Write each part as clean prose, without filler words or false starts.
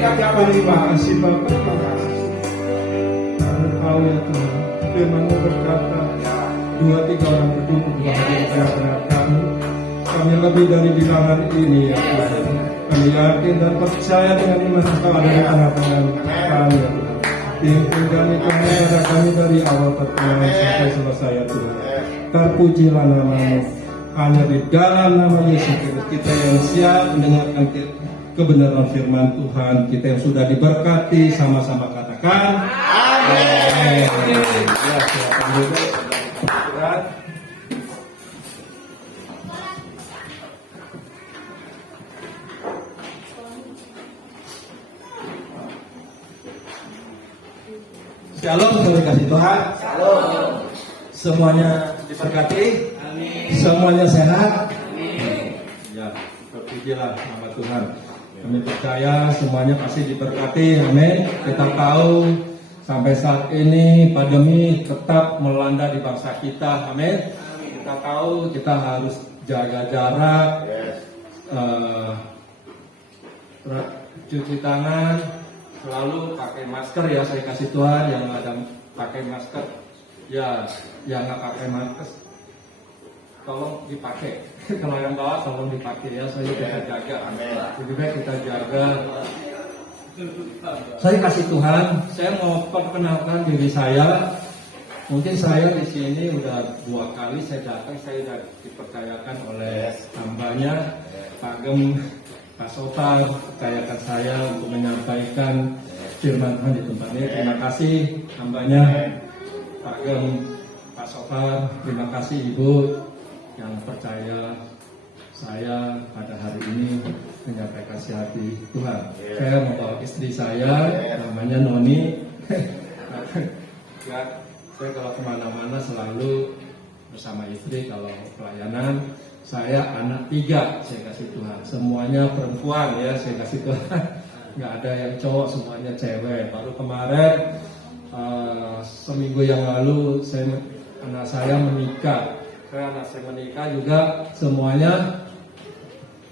Terima kasih Bapak. Terima kasih. Engkau ya Tuhan. Firman-Mu berkata, 2-3 orang berduduk di hadapan kami. Kami lebih dari bilangan ini ya Tuhan. Kami yakin dan percaya dengan iman Engkau ada di tengah-tengah kami ya Tuhan. Pimpin dan ikhlas kepada kami dari awal pertemuan sampai selesai ya Tuhan. Terpujilah nama-Mu. Hanya di dalam nama Yesus kita yang siap mendengarkan kebenaran firman Tuhan, kita yang sudah diberkati, sama-sama katakan amin. Ya, silakan duduk. Shalom, terima kasih Tuhan. Shalom. Semuanya diberkati. Amin. Semuanya sehat. Amin. Ya, terpujilah nama Tuhan. Kami percaya semuanya pasti diberkati. Amin. Kita tahu sampai saat ini pandemi tetap melanda di bangsa kita. Amin. Kita tahu kita harus jaga jarak, cuci tangan, selalu pakai masker ya. Saya kasih Tuhan yang ada pakai masker, ya yang nggak pakai masker tolong dipakai. Kalau yang bawa tolong dipakai ya. Saya kita jaga. Lebih baik kita jaga. Saya kasih Tuhan. Saya mau perkenalkan diri saya. Mungkin saya di sini udah 2 kali saya datang. Saya sudah dipercayakan oleh hambanya Pak Gem, Pak Sofar, percayakan saya untuk menyampaikan firman Tuhan di tempat ini. Terima kasih hambanya Pak Gem, Pak Sofar. Terima kasih Ibu yang percaya saya pada hari ini menyampaikan hati Tuhan. Saya membawa istri saya, namanya Noni. Ya, saya kalau kemana-mana selalu bersama istri. Kalau pelayanan, saya anak 3, saya kasih Tuhan. Semuanya perempuan ya, saya kasih Tuhan. Nggak ada yang cowok, semuanya cewek. Baru kemarin seminggu yang lalu anak saya menikah. Anak saya menikah juga semuanya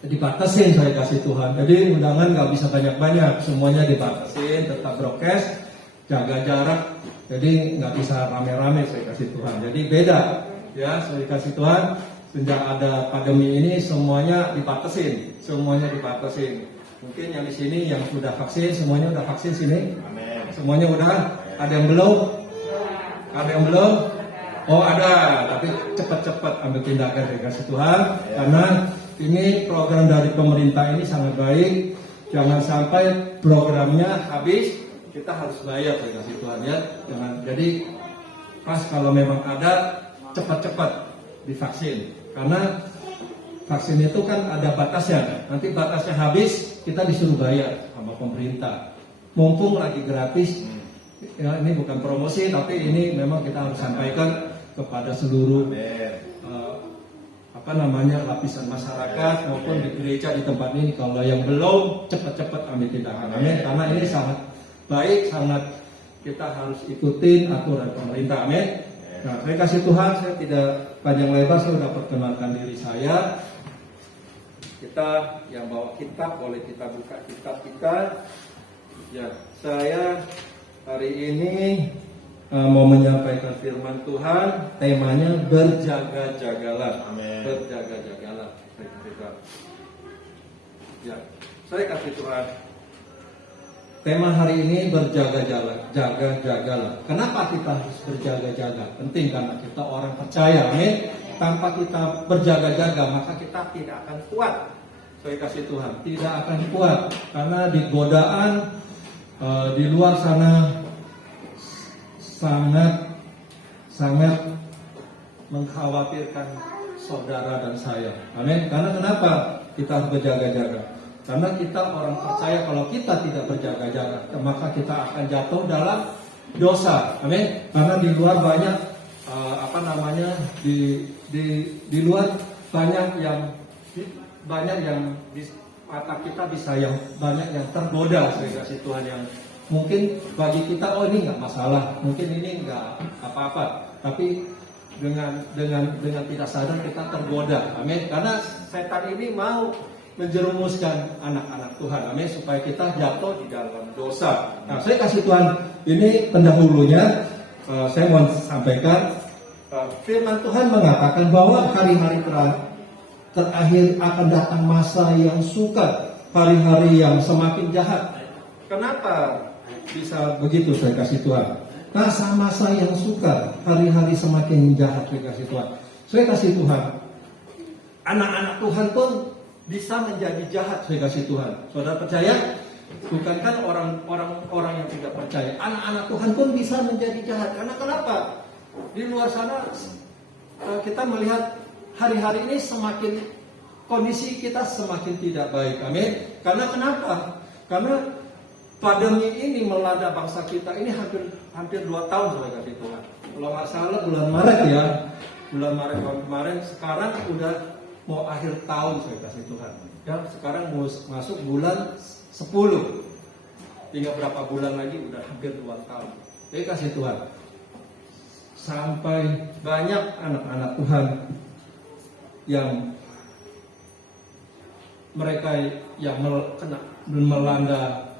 dibatasin, saya kasih Tuhan. Jadi undangan nggak bisa banyak-banyak, semuanya dibatasin, tetap prokes, jaga jarak. Jadi nggak bisa rame-rame, saya kasih Tuhan. Jadi beda ya, saya kasih Tuhan. Sejak ada pandemi ini semuanya dibatasin, Mungkin yang di sini yang sudah vaksin, semuanya udah vaksin sini. Amen. Semuanya udah. Ada yang belum? Ada yang belum? Oh ada, tapi cepat-cepat ambil tindakan, saya kasih Tuhan. Karena ini program dari pemerintah ini sangat baik. Jangan sampai programnya habis, kita harus bayar, saya kasih Tuhan ya. Jadi pas kalau memang ada, cepat-cepat divaksin. Karena vaksin itu kan ada batasnya. Nanti batasnya habis, kita disuruh bayar sama pemerintah. Mumpung lagi gratis. Ya, ini bukan promosi, tapi ini memang kita harus sampaikan kepada seluruh lapisan masyarakat maupun di gereja di tempat ini. Kalau yang belum, cepat-cepat ambil tindakan. Amin. Karena ini sangat baik, sangat kita harus ikutin aturan pemerintah. Amin. Nah, saya kasih Tuhan, saya tidak panjang lebar, saya sudah perkenalkan diri saya. Kita yang bawa kitab, boleh kita buka kitab kita. Ya, saya hari ini mau menyampaikan firman Tuhan. Temanya berjaga-jagalah. Amin. Berjaga-jagalah. Ya, saya kasih Tuhan. Tema hari ini berjaga-jaga, jaga-jagalah. Kenapa kita harus berjaga-jaga? Penting karena kita orang percaya, amin. Tanpa kita berjaga-jaga, maka kita tidak akan kuat. Saya kasih Tuhan, tidak akan kuat karena di godaan di luar sana sangat mengkhawatirkan saudara dan saya. Amin. Karena kenapa kita harus berjaga-jaga? Karena kita orang percaya, kalau kita tidak berjaga-jaga, maka kita akan jatuh dalam dosa. Amin. Karena di luar banyak di luar banyak yang di mata kita bisa yang banyak yang tergoda, saya kasih Tuhan, yang mungkin bagi kita ini nggak masalah, mungkin ini nggak apa-apa, tapi dengan tidak sadar kita tergoda. Amin. Karena setan ini mau menjerumuskan anak-anak Tuhan. Amin. Supaya kita jatuh di dalam dosa. Nah, saya kasih Tuhan ini pendahulunya. Saya mau sampaikan firman Tuhan mengatakan bahwa hari-hari terakhir akan datang masa yang sukar, hari-hari yang semakin jahat. Kenapa bisa begitu saya kasih Tuhan? Masa-masa yang sukar, hari-hari semakin jahat saya kasih Tuhan. Saya kasih Tuhan, anak-anak Tuhan pun bisa menjadi jahat saya kasih Tuhan. Saudara percaya? Bukankah orang yang tidak percaya, anak-anak Tuhan pun bisa menjadi jahat. Karena kenapa? Di luar sana kita melihat hari-hari ini semakin kondisi kita semakin tidak baik. Amin. Karena kenapa? Karena pandemi ini melanda bangsa kita ini hampir 2 tahun saya kasih Tuhan. Kalau nggak salah bulan Maret ya, bulan Maret kemarin, sekarang udah mau akhir tahun saya kasih Tuhan. Dan sekarang mau masuk bulan 10. Tinggal berapa bulan lagi udah hampir 2 tahun. Saya kasih Tuhan. Sampai banyak anak-anak Tuhan yang mereka yang melanda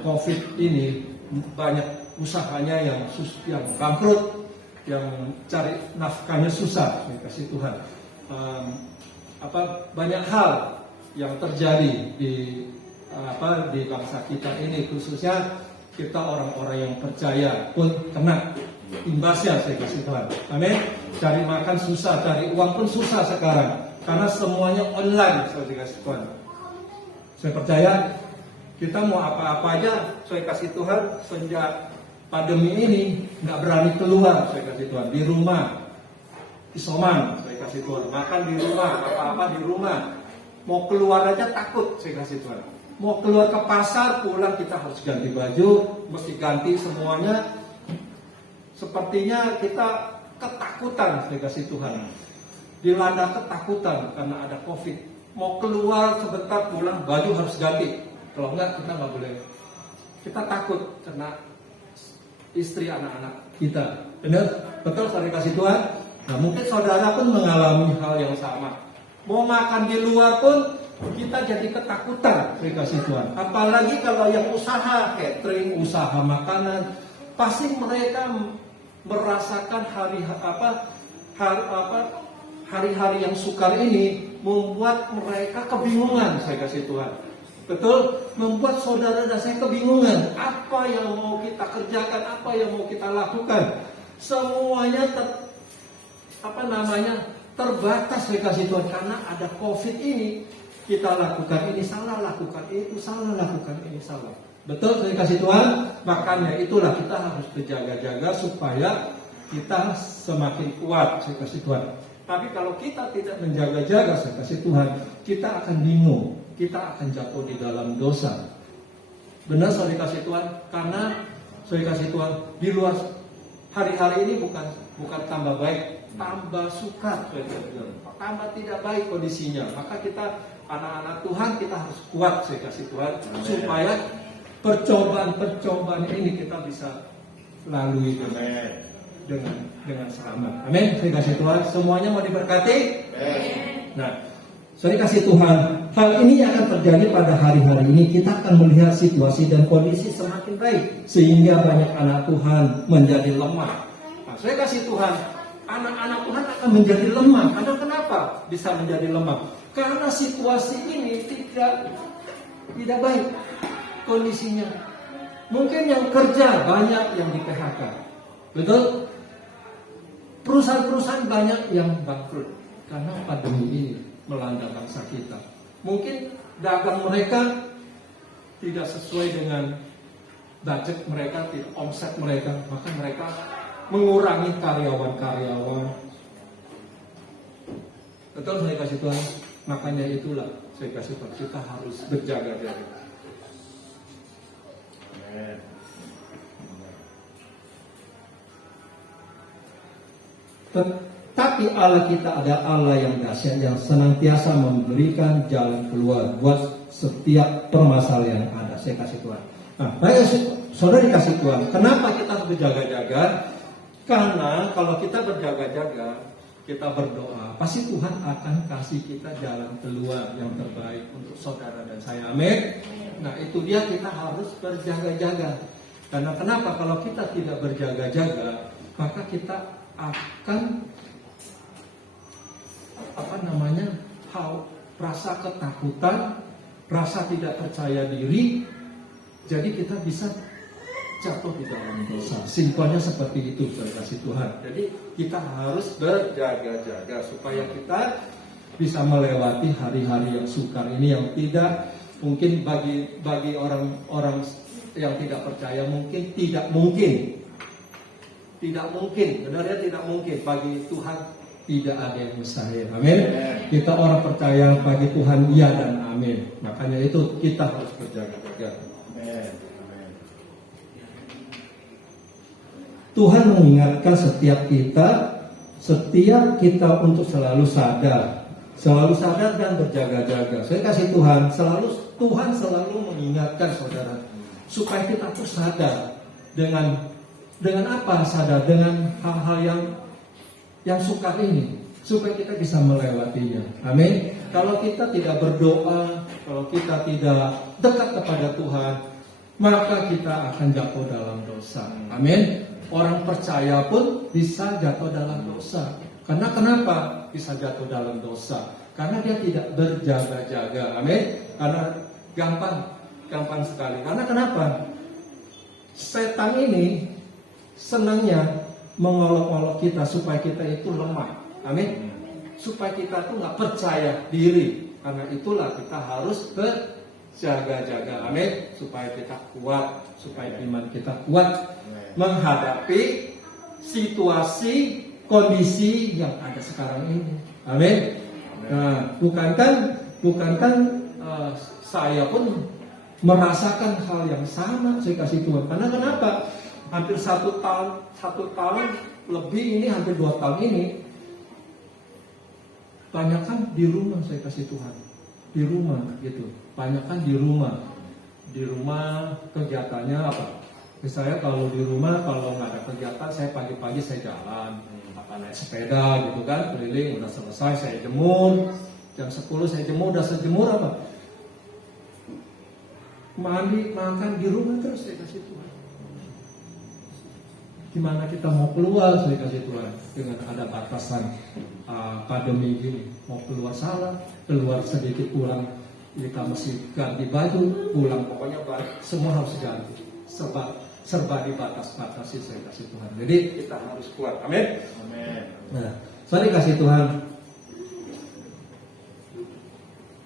COVID ini, banyak usahanya yang bangkrut, yang cari nafkahnya susah. Saya kasih Tuhan. Banyak hal yang terjadi di bangsa kita ini, khususnya kita orang-orang yang percaya pun kena imbasnya saya kasih Tuhan. Amin. Cari makan susah, cari uang pun susah sekarang karena semuanya online saya kasih Tuhan. Saya percaya kita mau apa-apa aja saya kasih Tuhan. Sejak pandemi ini nggak berani keluar saya kasih Tuhan, di rumah isoman saya kasih Tuhan, makan di rumah, apa-apa di rumah. Mau keluar aja takut saya kasih Tuhan. Mau keluar ke pasar, pulang kita harus ganti baju, mesti ganti semuanya. Sepertinya kita ketakutan saya kasih Tuhan. Dilanda ketakutan karena ada COVID. Mau keluar sebentar, pulang baju harus ganti. Kalau enggak kita nggak boleh. Kita takut karena istri anak-anak kita. Benar? Betul saya kasih Tuhan. Nah, mungkin saudara pun mengalami hal yang sama. Mau makan di luar pun kita jadi ketakutan saya kasih Tuhan. Apalagi kalau yang usaha catering, usaha makanan, pasti mereka merasakan hari-hari yang sukar ini membuat mereka kebingungan saya kasih Tuhan. Betul, membuat saudara dan saya kebingungan. Apa yang mau kita kerjakan, apa yang mau kita lakukan. Semuanya terbatas saya kasih Tuhan. Karena ada COVID ini, kita lakukan ini salah, lakukan itu salah, lakukan ini salah. Betul saya kasih Tuhan. Makanya itulah kita harus berjaga-jaga supaya kita semakin kuat saya kasih Tuhan. Tapi kalau kita tidak menjaga-jaga saya kasih Tuhan, kita akan bingung, kita akan jatuh di dalam dosa. Benar saya kasih Tuhan. Karena saya kasih Tuhan, di luar hari-hari ini bukan tambah baik, tambah sukar saya kasih Tuhan. Tambah tidak baik kondisinya. Maka kita anak-anak Tuhan kita harus kuat saya kasih Tuhan. Amen. Supaya percobaan ini kita bisa lalui dengan selamat. Amin. Saya kasih Tuhan. Semuanya mau diberkati. Nah, saya kasih Tuhan. Hal ini akan terjadi pada hari-hari ini. Kita akan melihat situasi dan kondisi semakin baik sehingga banyak anak Tuhan menjadi lemah. Nah, saya kasih Tuhan. Anak-anak Tuhan akan menjadi lemah. Karena kenapa bisa menjadi lemah? Karena situasi ini tidak baik kondisinya. Mungkin yang kerja banyak yang di PHK. Betul? Perusahaan-perusahaan banyak yang bangkrut karena pandemi ini melanda bangsa kita. Mungkin dagang mereka tidak sesuai dengan budget mereka, tidak omset mereka, maka mereka mengurangi karyawan-karyawan. Betul saya kasih Tuhan. Makanya itulah saya kasih Tuhan, kita harus berjaga-jaga. Amen. Tetapi Allah kita ada Allah yang dahsyat, yang senantiasa memberikan jalan keluar buat setiap permasalahan yang ada. Saya kasih Tuhan. Nah, saudara dikasih Tuhan. Kenapa kita harus berjaga-jaga? Karena kalau kita berjaga-jaga, kita berdoa, pasti Tuhan akan kasih kita jalan keluar yang terbaik untuk saudara dan saya. Amin. Nah, itu dia, kita harus berjaga-jaga. Karena kenapa? Kalau kita tidak berjaga-jaga, maka kita akan rasa ketakutan, rasa tidak percaya diri. Jadi kita bisa jatuh di dalam dosa. Simpelnya seperti itu, kasih Tuhan. Jadi kita harus berjaga-jaga supaya kita bisa melewati hari-hari yang sukar ini, yang tidak mungkin bagi orang-orang yang tidak percaya mungkin tidak mungkin, benarnya tidak mungkin. Bagi Tuhan tidak ada yang mustahil. Amin. Kita orang percaya bagi Tuhan ya dan amin. Makanya itu kita harus berjaga-jaga. Tuhan mengingatkan setiap kita untuk selalu sadar dan berjaga-jaga. Saya kasih Tuhan selalu mengingatkan saudara supaya kita tuh sadar dengan apa? Sadar dengan hal-hal yang sukar ini, supaya kita bisa melewatinya. Amin. Kalau kita tidak berdoa, kalau kita tidak dekat kepada Tuhan, maka kita akan jatuh dalam dosa. Amin. Orang percaya pun bisa jatuh dalam dosa. Karena kenapa bisa jatuh dalam dosa? Karena dia tidak berjaga-jaga. Amin. Karena gampang sekali. Karena kenapa? Setan ini senangnya mengolok-olok kita supaya kita itu lemah. Amin. Supaya kita tuh nggak percaya diri. Karena itulah kita harus berjaga-jaga. Amin. Supaya kita kuat, supaya iman kita kuat menghadapi situasi kondisi yang ada sekarang ini. Amin. Nah, bukankan saya pun merasakan hal yang sama, saya kasih Tuhan. Karena kenapa? Hampir satu tahun lebih ini, hampir 2 tahun ini, banyakkan di rumah, saya kasih Tuhan. Di rumah gitu. Banyakkan di rumah. Di rumah kegiatannya apa? Saya kalau di rumah, kalau nggak ada kegiatan, saya pagi-pagi saya jalan, naik sepeda gitu kan, keliling, udah selesai saya jemur, jam 10 saya jemur, udah sejemur apa? Mandi, makan di rumah terus, saya kasih Tuhan. Gimana kita mau keluar, saya kasih Tuhan, dengan ada batasan pandemi gini, mau keluar salah, keluar sedikit pulang, kita mesti ganti baju, pulang pokoknya semua harus ganti, serba dibatas-batasi, saya kasih Tuhan. Jadi kita harus kuat. Amin. Nah, saya kasih Tuhan.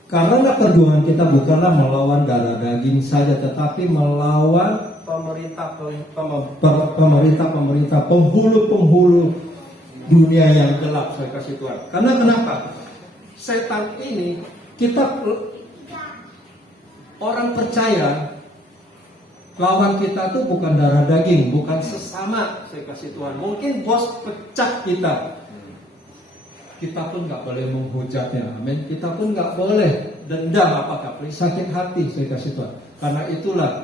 Karena perjuangan kita bukanlah melawan darah daging saja, tetapi melawan pemerintah, penghulu dunia yang gelap, saya kasih Tuhan. Karena kenapa? Setan ini, kita orang percaya, lawan kita tuh bukan darah daging, bukan sesama, saya kasih Tuhan. Mungkin bos pecat kita pun nggak boleh menghujatnya. Amin. Kita pun nggak boleh dendam apakah sakit hati, saya kasih Tuhan. Karena itulah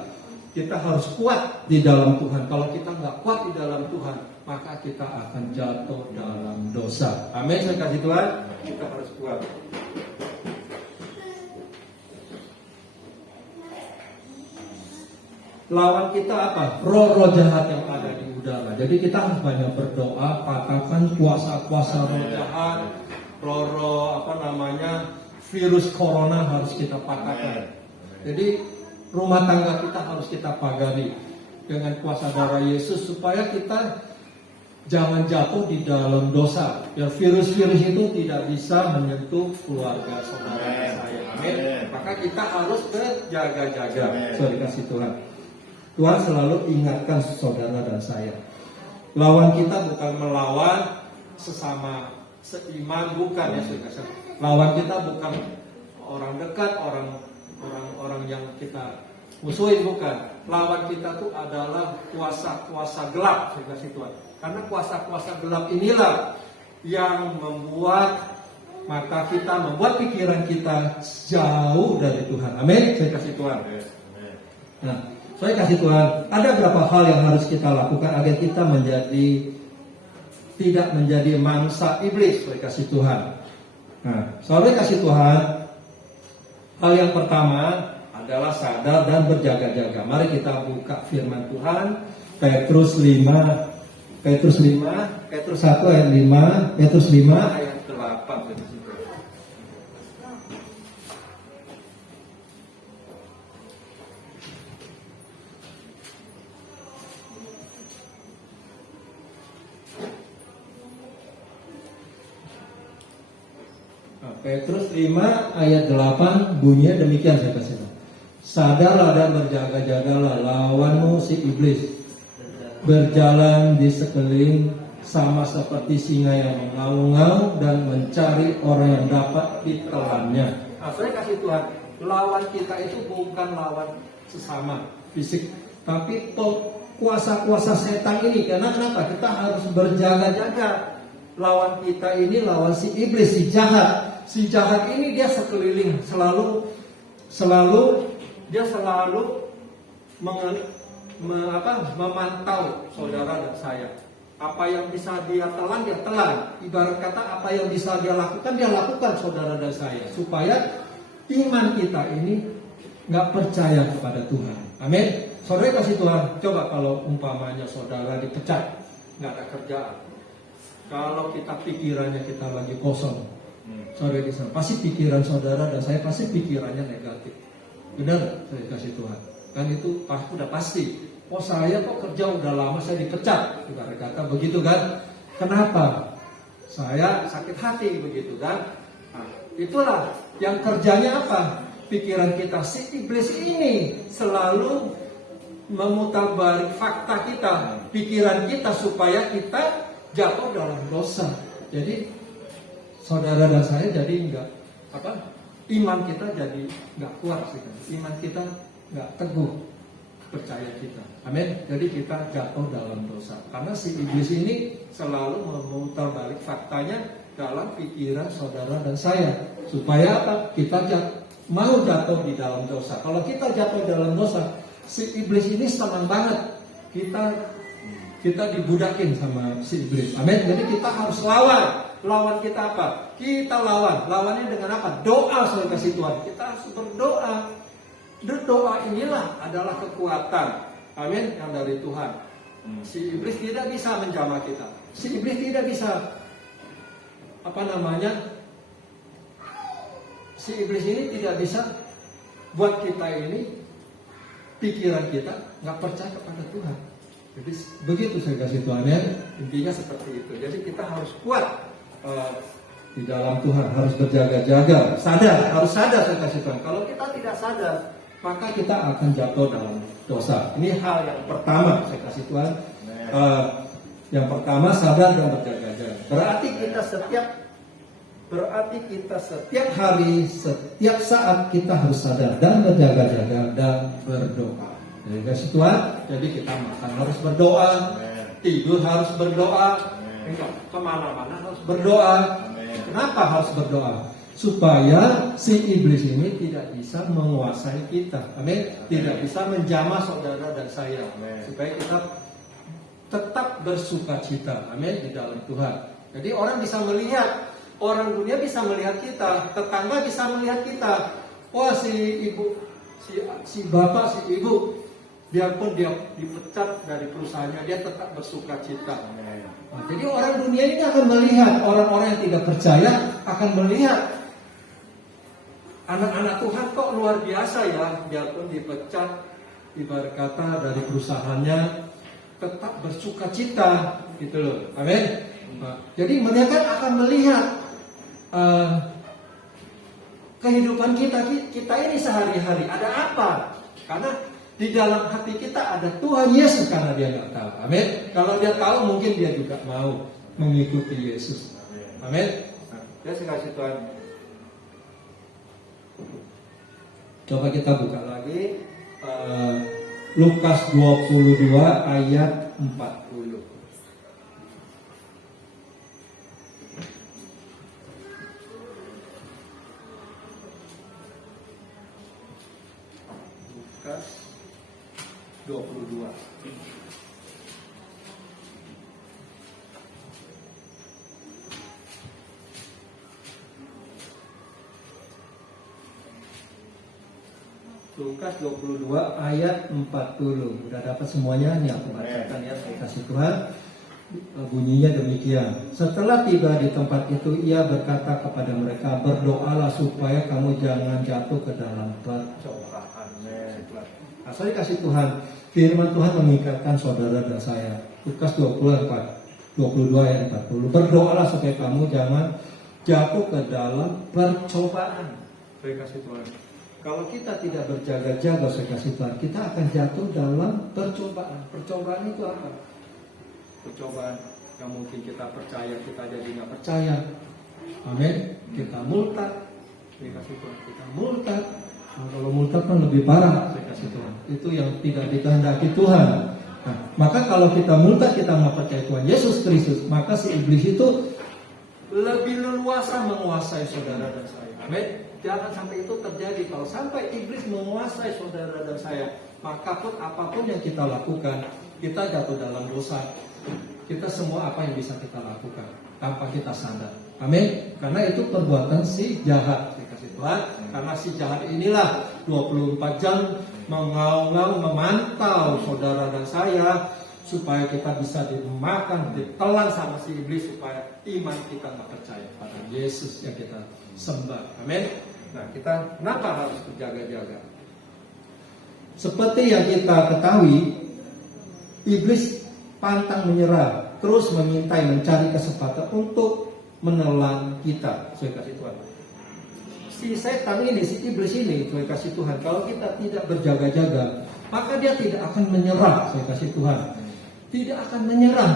kita harus kuat di dalam Tuhan. Kalau kita nggak kuat di dalam Tuhan, maka kita akan jatuh dalam dosa. Amin. Saya kasih Tuhan. Kita harus kuat. Lawan kita apa? Roh-roh jahat yang ada di udara. Jadi kita harus banyak berdoa, patahkan kuasa-kuasa roh jahat, roh-roh virus corona harus kita patahkan. Jadi rumah tangga kita harus kita pagari dengan kuasa darah Yesus supaya kita jangan jatuh di dalam dosa. Ya, virus-virus itu tidak bisa menyentuh keluarga saudara saya. Amin. Maka kita harus berjaga-jaga. Sorry, kasih Tuhan. Tuhan selalu ingatkan saudara dan saya. Lawan kita bukan melawan sesama seiman, bukan ya saudara. Lawan kita bukan orang dekat, orang yang kita musuhin, bukan. Lawan kita tuh adalah kuasa-kuasa gelap, saya kasih Tuhan. Karena kuasa-kuasa gelap inilah yang membuat mata kita, membuat pikiran kita jauh dari Tuhan. Amin. Saya kasih Tuhan. Nah, saya kasih Tuhan, ada berapa hal yang harus kita lakukan agar kita menjadi tidak menjadi mangsa iblis oleh kasih Tuhan. Nah, saudara kasih Tuhan, hal yang pertama adalah sadar dan berjaga-jaga. Mari kita buka firman Tuhan, Petrus 5, Petrus 1 ayat 5, Petrus 5 ayat 8. Petrus 5 ayat 8 bunyinya demikian, saya kasih tahu. Sadarlah dan berjaga-jagalah, lawanmu si iblis berjalan di sekeliling sama seperti singa yang mengaum-ngaum dan mencari orang yang dapat ditelannya. Nah, saya kasih Tuhan, lawan kita itu bukan lawan sesama fisik, tapi kuasa-kuasa setan ini. Karena kenapa? Kita harus berjaga-jaga. Lawan kita ini lawan si iblis, si jahat. Si jahat ini dia sekeliling, selalu memantau saudara dan saya. Apa yang bisa dia telan, dia telan. Ibarat kata apa yang bisa dia lakukan saudara dan saya. Supaya iman kita ini nggak percaya kepada Tuhan. Amin. Saudara kasih Tuhan, coba kalau umpamanya saudara dipecat, nggak ada kerjaan. Kalau kita pikirannya kita lagi kosong, saudara di sana, pasti pikiran saudara dan saya pasti pikirannya negatif. Benar, saya kasih Tuhan. Kan itu udah pasti. Oh, saya kok kerja udah lama saya dipecat, ibarat kata begitu kan? Kenapa? Saya sakit hati begitu kan? Nah, itulah yang kerjanya apa? Pikiran kita, si iblis ini selalu memutar-balik fakta kita, pikiran kita supaya kita jatuh dalam dosa. Jadi saudara dan saya jadi iman kita jadi nggak kuat sih, iman kita nggak teguh, percaya kita. Amin. Jadi kita jatuh dalam dosa karena si iblis ini selalu memutar balik faktanya dalam pikiran saudara dan saya supaya apa? Kita mau jatuh di dalam dosa. Kalau kita jatuh dalam dosa, si iblis ini senang banget kita dibudakin sama si iblis. Amin. Jadi kita harus lawan. Lawan kita apa? Kita lawan. Lawannya dengan apa? Doa, saya kasih Tuhan. Kita harus berdoa. Doa inilah adalah kekuatan. Amin. Yang dari Tuhan. Si iblis tidak bisa menjamah kita. Si iblis tidak bisa si iblis ini tidak bisa buat kita ini, pikiran kita nggak percaya kepada Tuhan. Jadi begitu saya kasih Tuhan ya. Intinya seperti itu. Jadi kita harus kuat di dalam Tuhan, harus berjaga-jaga, harus sadar saya kasih Tuhan. Kalau kita tidak sadar, maka kita akan jatuh dalam dosa. Ini hal yang pertama saya kasih Tuhan. Yang pertama sadar dan berjaga-jaga. Berarti kita setiap hari, setiap saat kita harus sadar dan berjaga-jaga dan berdoa. Jadi kasih Tuhan, jadi kita makan harus berdoa, tidur harus berdoa, kemana-mana harus berdoa. Kenapa harus berdoa? Supaya si iblis ini tidak bisa menguasai kita. Amin. Tidak bisa menjamah saudara dan saya. Supaya kita tetap bersukacita. Amin. Di dalam Tuhan. Jadi orang bisa melihat, orang dunia bisa melihat kita, tetangga bisa melihat kita. Wah, si ibu, si bapak, si ibu, biarpun dia dipecat dari perusahaannya, dia tetap bersukacita. Nah, jadi orang dunia ini akan melihat, orang-orang yang tidak percaya akan melihat anak-anak Tuhan kok luar biasa ya, biarpun dipecat, ibarat kata dari perusahaannya, tetap bersukacita, gitu loh. Amin. Nah, jadi mereka akan melihat kehidupan kita ini sehari-hari ada apa? Karena di dalam hati kita ada Tuhan Yesus, karena dia nggak tahu. Amin. Kalau dia tahu mungkin dia juga mau mengikuti Yesus. Amin. Nah, dia kasih Tuhan. Coba kita buka lagi Lukas 22 ayat 40. Lukas 22. Lukas 22 ayat 40. Udah dapat semuanya? Nih aku bacakan ya, saya kasih Tuhan. Bunyinya demikian. Setelah tiba di tempat itu, ia berkata kepada mereka, berdoalah supaya kamu jangan jatuh ke dalam percobaan. Nah, saya kasih Tuhan, firman Tuhan mengingatkan saudara dan saya. Lukas 22 ayat 40. Berdoalah supaya kamu jangan jatuh ke dalam percobaan. Saya kasih Tuhan. Kalau kita tidak berjaga-jaga, saya kasih Tuhan, kita akan jatuh dalam percobaan. Percobaan itu apa? Percobaan yang mungkin kita percaya, kita jadi nggak percaya. Amin. Kita murtad. Saya kasih Tuhan, kita murtad. Nah, kalau murtad kan lebih parah. Saya kasih Tuhan. Itu yang tidak dikehendaki Tuhan. Nah, maka kalau kita murtad, kita nggak percaya Tuhan Yesus Kristus, maka si iblis itu lebih leluasa menguasai saudara dan saya. Amin. Jangan sampai itu terjadi. Kalau sampai iblis menguasai saudara dan saya, maka pun apapun yang kita lakukan, kita jatuh dalam dosa. Kita semua apa yang bisa kita lakukan tanpa kita sadar. Amin. Karena itu perbuatan si jahat. Saya kasih Tuhan. Karena si jahat inilah 24 jam mengaung-ngaung memantau saudara dan saya, supaya kita bisa dimakan, ditelan sama si iblis, supaya iman kita nggak percaya pada Yesus yang kita sembah. Amin. Nah, kita kenapa harus berjaga-jaga? Seperti yang kita ketahui, iblis pantang menyerah, terus mengintai, mencari kesempatan untuk menelan kita. Saya kasih Tuhan. Si setan ini, si iblis ini, saya kasih Tuhan, kalau kita tidak berjaga-jaga, maka dia tidak akan menyerah. Saya kasih Tuhan. Tidak akan menyerah.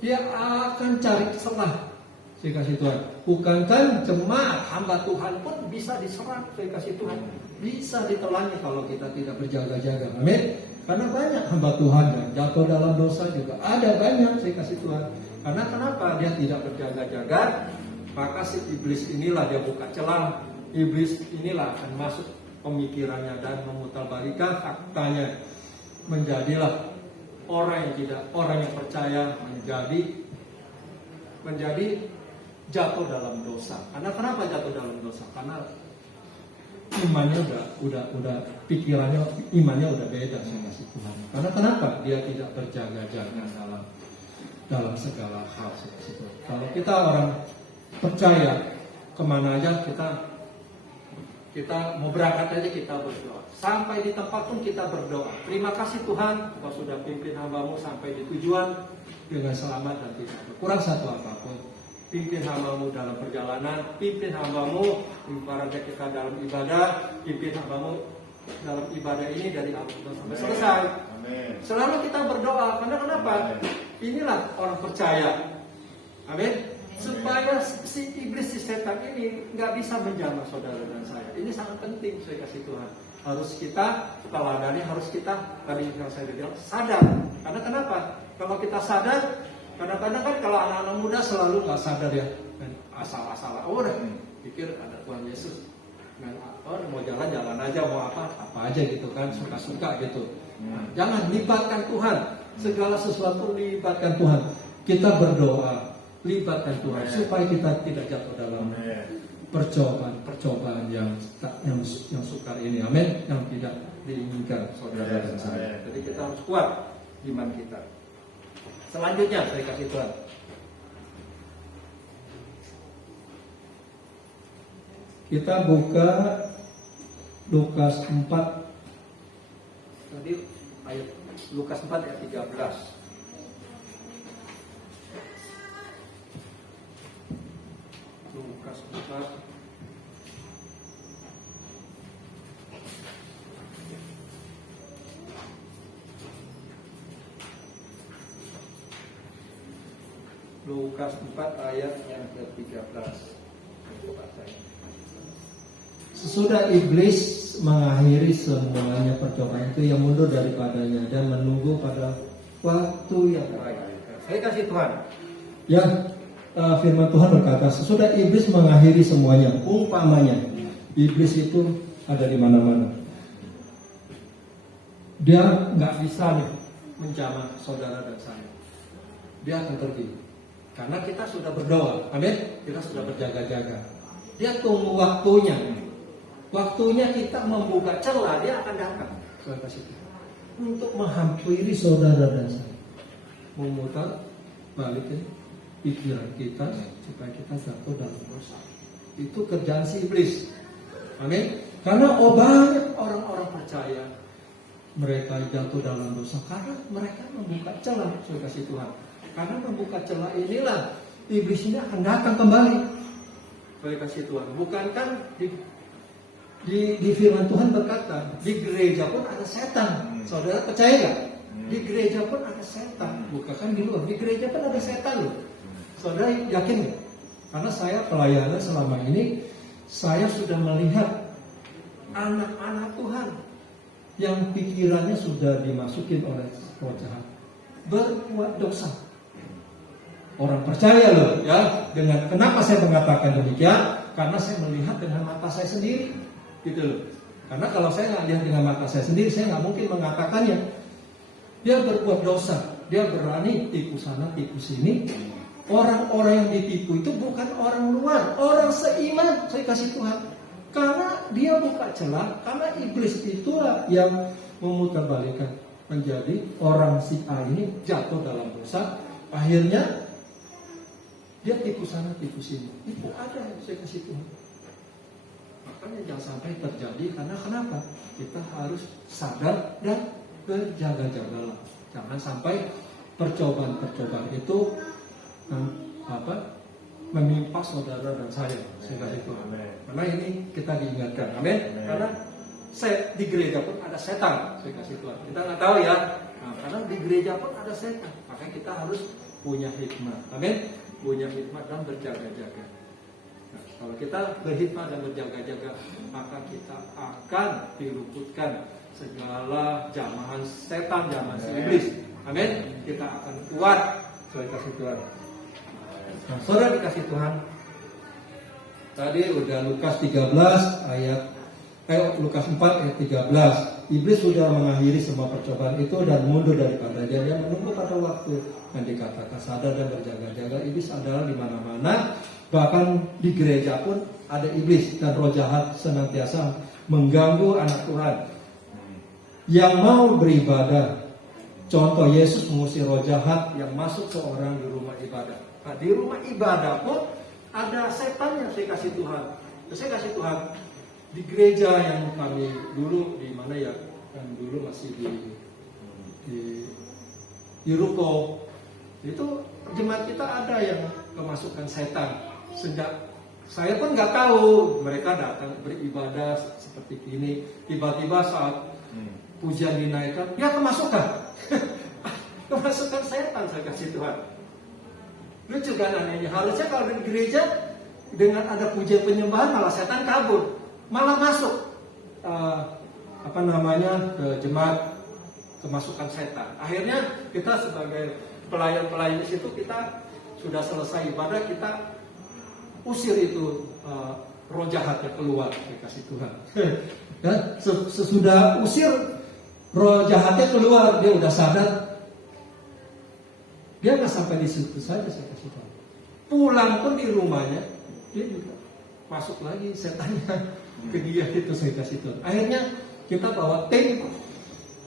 Dia akan cari celah. Saya kasih Tuhan. Bukankah jemaat hamba Tuhan pun bisa diserang? Saya kasih Tuhan. Bisa ditelannya kalau kita tidak berjaga-jaga. Amin. Karena banyak hamba Tuhan yang jatuh dalam dosa juga. Ada banyak, saya kasih Tuhan. Karena kenapa? Dia tidak berjaga-jaga. Maka si iblis inilah dia buka celah. Iblis inilah akan masuk pemikirannya dan memutarbalikkan faktanya. Menjadilah orang yang percaya menjadi jatuh dalam dosa. Karena kenapa jatuh dalam dosa? Karena imannya udah pikirannya, imannya udah beda sama si Tuhan. Karena kenapa? Dia tidak berjaga-jaga dalam segala hal. Kalau kita orang percaya, kemana aja kita mau berangkat aja kita berdoa. Sampai di tempat pun kita berdoa. Terima kasih Tuhan, Kau sudah pimpin hamba-Mu sampai di tujuan dengan selamat dan tidak kurang satu apapun. Pimpin hamba-Mu dalam perjalanan, pimpin hamba-Mu ibaratnya kita dalam ibadah, pimpin hamba-Mu dalam ibadah ini dari awal sampai selesai. Amin. Selalu kita berdoa, karena kenapa? Amin. Inilah orang percaya. Amin. Supaya si iblis, si setan ini nggak bisa menjamah saudara dan saya. Ini sangat penting, saya kasih Tuhan. Harus kita teladani, harus kita tadi yang saya bilang sadar. Karena kenapa? Kalau kita sadar, kadang-kadang kan kalau anak-anak muda selalu nggak sadar ya, asal-asalan. Oh, udah pikir ada Tuhan Yesus. Mau jalan-jalan aja, mau apa aja gitu kan, suka-suka gitu. Nah, jangan libatkan Tuhan. Segala sesuatu libatkan Tuhan. Kita berdoa, libatkan Tuhan supaya kita tidak jatuh dalam percobaan yang sukar ini. Amin. Yang tidak diinginkan saudara dan saya. Jadi kita harus kuat iman kita. Selanjutnya saya kasih Tuhan. Kita buka Lukas 4. Tadi ayat Lukas 4 ayat 13. Lukas 4 Lukas 4 ayat yang ke-13. Sesudah iblis mengakhiri semuanya percobaan itu, yang mundur daripadanya dan menunggu pada waktu yang baik. Saya kasih Tuhan. Ya, firman Tuhan berkata, sesudah iblis mengakhiri semuanya, umpamanya iblis itu ada di mana-mana. Dia nggak bisa nih menjamah saudara dan saya. Dia akan pergi. Karena kita sudah berdoa, amin. Kita sudah berjaga-jaga. Dia tunggu waktunya. Waktunya kita membuka celah, dia akan datang. Saya kasih tahu. Untuk menghampiri saudara dan saya, memutar balikin pikiran kita supaya kita jatuh dalam dosa. Itu kerjaan si iblis. Amin. Karena banyak orang-orang percaya mereka jatuh dalam dosa karena mereka membuka celah. Saya kasih Tuhan. Karena membuka celah inilah iblis ini akan datang kembali. Saya kasih Tuhan. Bukankah di firman Tuhan berkata, di gereja pun ada setan. Saudara percaya nggak? Di gereja pun ada setan. Bukan di luar. Di gereja pun ada setan loh. Saudara yakin nggak? Karena saya pelayanan selama ini, saya sudah melihat anak-anak Tuhan yang pikirannya sudah dimasukin oleh roh jahat, berbuat dosa. Orang percaya loh, ya. Dengan kenapa saya mengatakan demikian? Karena saya melihat dengan mata saya sendiri. Gitu loh. Karena kalau saya nggak lihat dengan mata saya sendiri, saya nggak mungkin mengatakannya. Dia berbuat dosa, dia berani tipu sana, tipu sini. Orang-orang yang ditipu itu bukan orang luar, orang seiman. Saya kasih Tuhan. Karena dia buka celah, karena iblis itulah yang memutarbalikkan menjadi orang si A ini jatuh dalam dosa. Akhirnya dia tipu sana, tipu sini. Itu ada, saya kasih Tuhan. Makanya jangan sampai terjadi, karena kenapa? Kita harus sadar dan berjaga-jagalah. Jangan sampai percobaan-percobaan itu menimpa saudara dan saya. Itu. Karena ini kita diingatkan. Amin. Karena di gereja pun ada setan. Saya kasih Tuhan. Kita nggak tahu ya. Karena di gereja pun ada setan. Makanya kita harus punya hikmah. Amin. Punya hikmah dan berjaga-jaga. Kalau kita berhikmah dan berjaga-jaga, maka kita akan diluputkan segala jamahan setan, jamahan si iblis. Amin. Kita akan kuat. Saya kasih Tuhan. Nah, saudara dikasih Tuhan. Tadi udah Lukas 13 Lukas 4 ayat 13. Iblis sudah mengakhiri semua percobaan itu dan mundur daripada dia menunggu pada waktu yang dikatakan sadar dan berjaga-jaga. Iblis adalah di mana-mana. Bahkan di gereja pun ada iblis dan roh jahat senantiasa mengganggu anak Tuhan yang mau beribadah. Contoh, Yesus mengusir roh jahat yang masuk ke orang di rumah ibadah. Nah, di rumah ibadah pun ada setan yang saya kasih Tuhan. Saya kasih Tuhan di gereja yang kami dulu di mana ya? Kan dulu masih di Ruko. Itu jemaat kita ada yang kemasukan setan. Sejak saya pun nggak tahu, mereka datang beribadah seperti ini, tiba-tiba saat pujian dinaikkan, dia kemasukan setan. Saya kasih Tuhan. Lucu kan anehnya. Harusnya kalau di gereja dengan ada pujian penyembahan malah setan kabur, malah masuk ke jemaat, kemasukan setan. Akhirnya kita sebagai pelayan-pelayan di situ, kita sudah selesai ibadah, kita usir itu roh jahatnya keluar. Dikasih Tuhan. Dan sesudah usir roh jahatnya keluar, dia udah sadar. Dia nggak sampai di situ saja, saya kasih tahu. Pulang pun di rumahnya, dia juga masuk lagi setannya ke dia, itu saya kasih tahu. Akhirnya kita bawa tim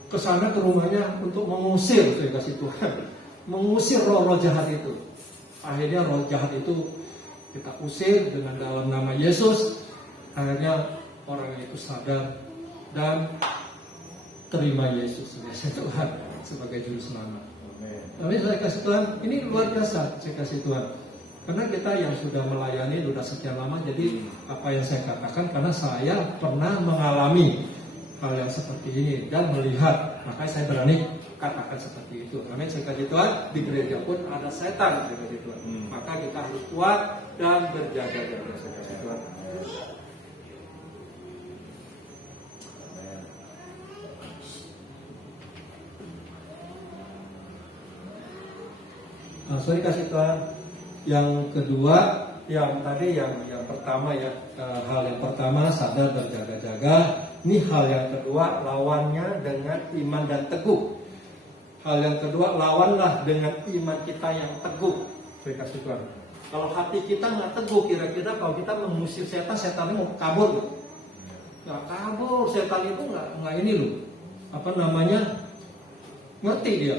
ke sana ke rumahnya untuk mengusir, saya kasih Tuhan, mengusir roh-roh jahat itu. Akhirnya roh jahat itu kita usir dengan dalam nama Yesus. Akhirnya orang itu sadar dan terima Yesus sebagai Tuhan, sebagai juru selamat. Tapi saya kasih Tuhan, ini luar biasa saya kasih Tuhan. Karena kita yang sudah melayani sudah sekian lama, jadi apa yang saya katakan karena saya pernah mengalami hal yang seperti ini dan melihat, makanya saya berani katakan seperti itu. Amin. Saya kasih Tuhan, di gereja pun ada setan, saya kasih Tuhan. Maka kita harus kuat dan berjaga-jaga, saya kasih Tuhan. Nah, saya kasih Tuhan. Yang kedua, yang tadi yang pertama ya, hal yang pertama sadar berjaga-jaga. Ini hal yang kedua, lawannya dengan iman dan teguh. Hal yang kedua, lawanlah dengan iman kita yang teguh. Saya kasih Tuhan. Kalau hati kita nggak teguh, kira-kira kalau kita mengusir setan, setannya mau kabur. nggak kabur. Setan itu nggak ini loh, apa namanya, ngerti dia.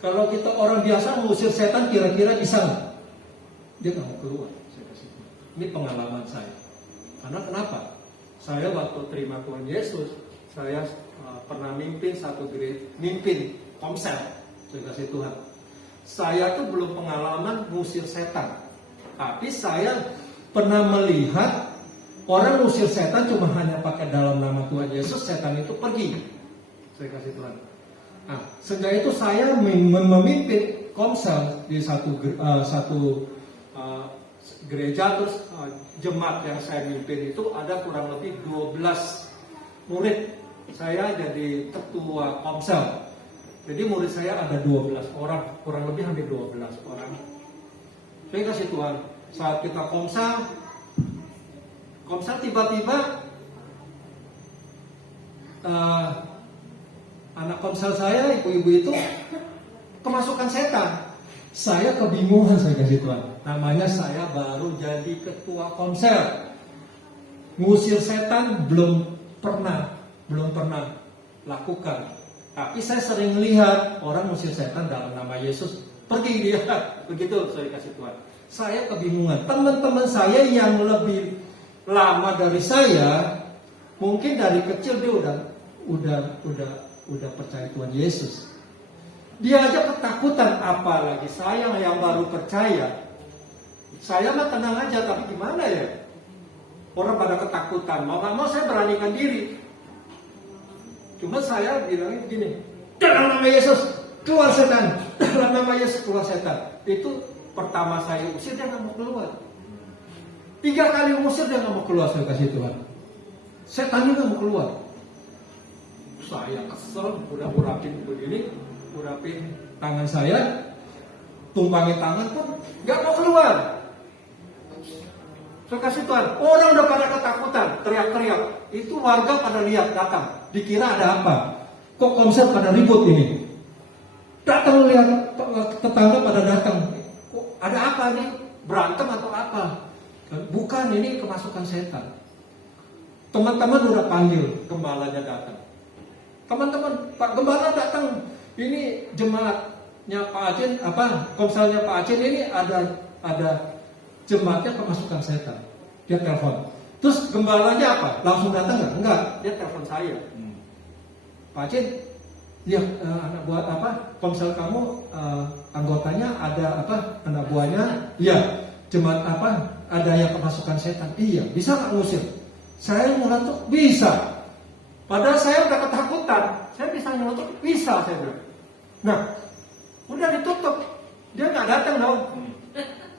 Kalau kita orang biasa mengusir setan kira-kira bisa nggak? Dia nggak mau keluar. Saya kasih tahu. Ini pengalaman saya. Karena kenapa? Saya waktu terima Tuhan Yesus, saya pernah mimpin mimpin komsel. Saya kasih Tuhan. Saya tuh belum pengalaman ngusir setan, tapi saya pernah melihat orang ngusir setan cuma hanya pakai dalam nama Tuhan Yesus, setan itu pergi. Saya kasih Tuhan. Nah, sejak itu saya memimpin komsel di satu gereja, terus jemaat yang saya mimpin itu ada kurang lebih 12 murid. Saya jadi ketua komsel. Jadi murid saya ada 12 orang, kurang lebih hampir 12 orang. Saya kasih Tuhan, saat kita komsel tiba-tiba anak komsel saya, ibu-ibu itu kemasukan setan. Saya kebingungan, saya kasih Tuhan. Namanya saya baru jadi ketua komsel. Ngusir setan belum pernah lakukan. Tapi saya sering lihat orang ngusir setan dalam nama Yesus, pergi dia. Begitu saya kasih Tuhan. Saya kebingungan. Teman-teman saya yang lebih lama dari saya, mungkin dari kecil dia udah percaya Tuhan Yesus. Dia aja ketakutan, apalagi saya yang baru percaya. Saya mah tenang aja, tapi gimana ya? Orang pada ketakutan, mau gak mau saya beranikan diri. Cuma saya bilangnya begini, dalam nama Yesus keluar setan, dalam nama Yesus keluar setan. Itu pertama saya usir, dia gak mau keluar. 3 kali usir dia gak mau keluar, saya kasih Tuhan. Setannya gak mau keluar. Saya kesel, udah urapin tangan saya, tumpangin tangan pun gak mau keluar. Saya kasih Tuhan, orang udah pada ketakutan, teriak-teriak. Itu warga pada lihat, datang, dikira ada apa. Kok komsel pada ribut ini? Datang lihat, tetangga pada datang. Kok ada apa nih? Berantem atau apa? Bukan, ini kemasukan setan. Teman-teman udah panggil, gembalanya datang. Teman-teman, Pak Gembala datang. Ini jemaatnya Pak Acin, komselnya Pak Acin ini ada jemaatnya kemasukan setan. Dia telepon. Terus gembalanya apa? Langsung datang nggak? Enggak. Dia telepon saya. Pak Acin, ya anak buah komsel kamu anggotanya ada anak buahnya? Iya. Jemaat ada yang kemasukan setan? Iya. Bisa nggak ngusir? Saya nyeletuk bisa. Padahal saya udah ketakutan. Saya bisa nyeletuk bisa, saya bilang. Nah, udah ditutup. Dia nggak datang dong.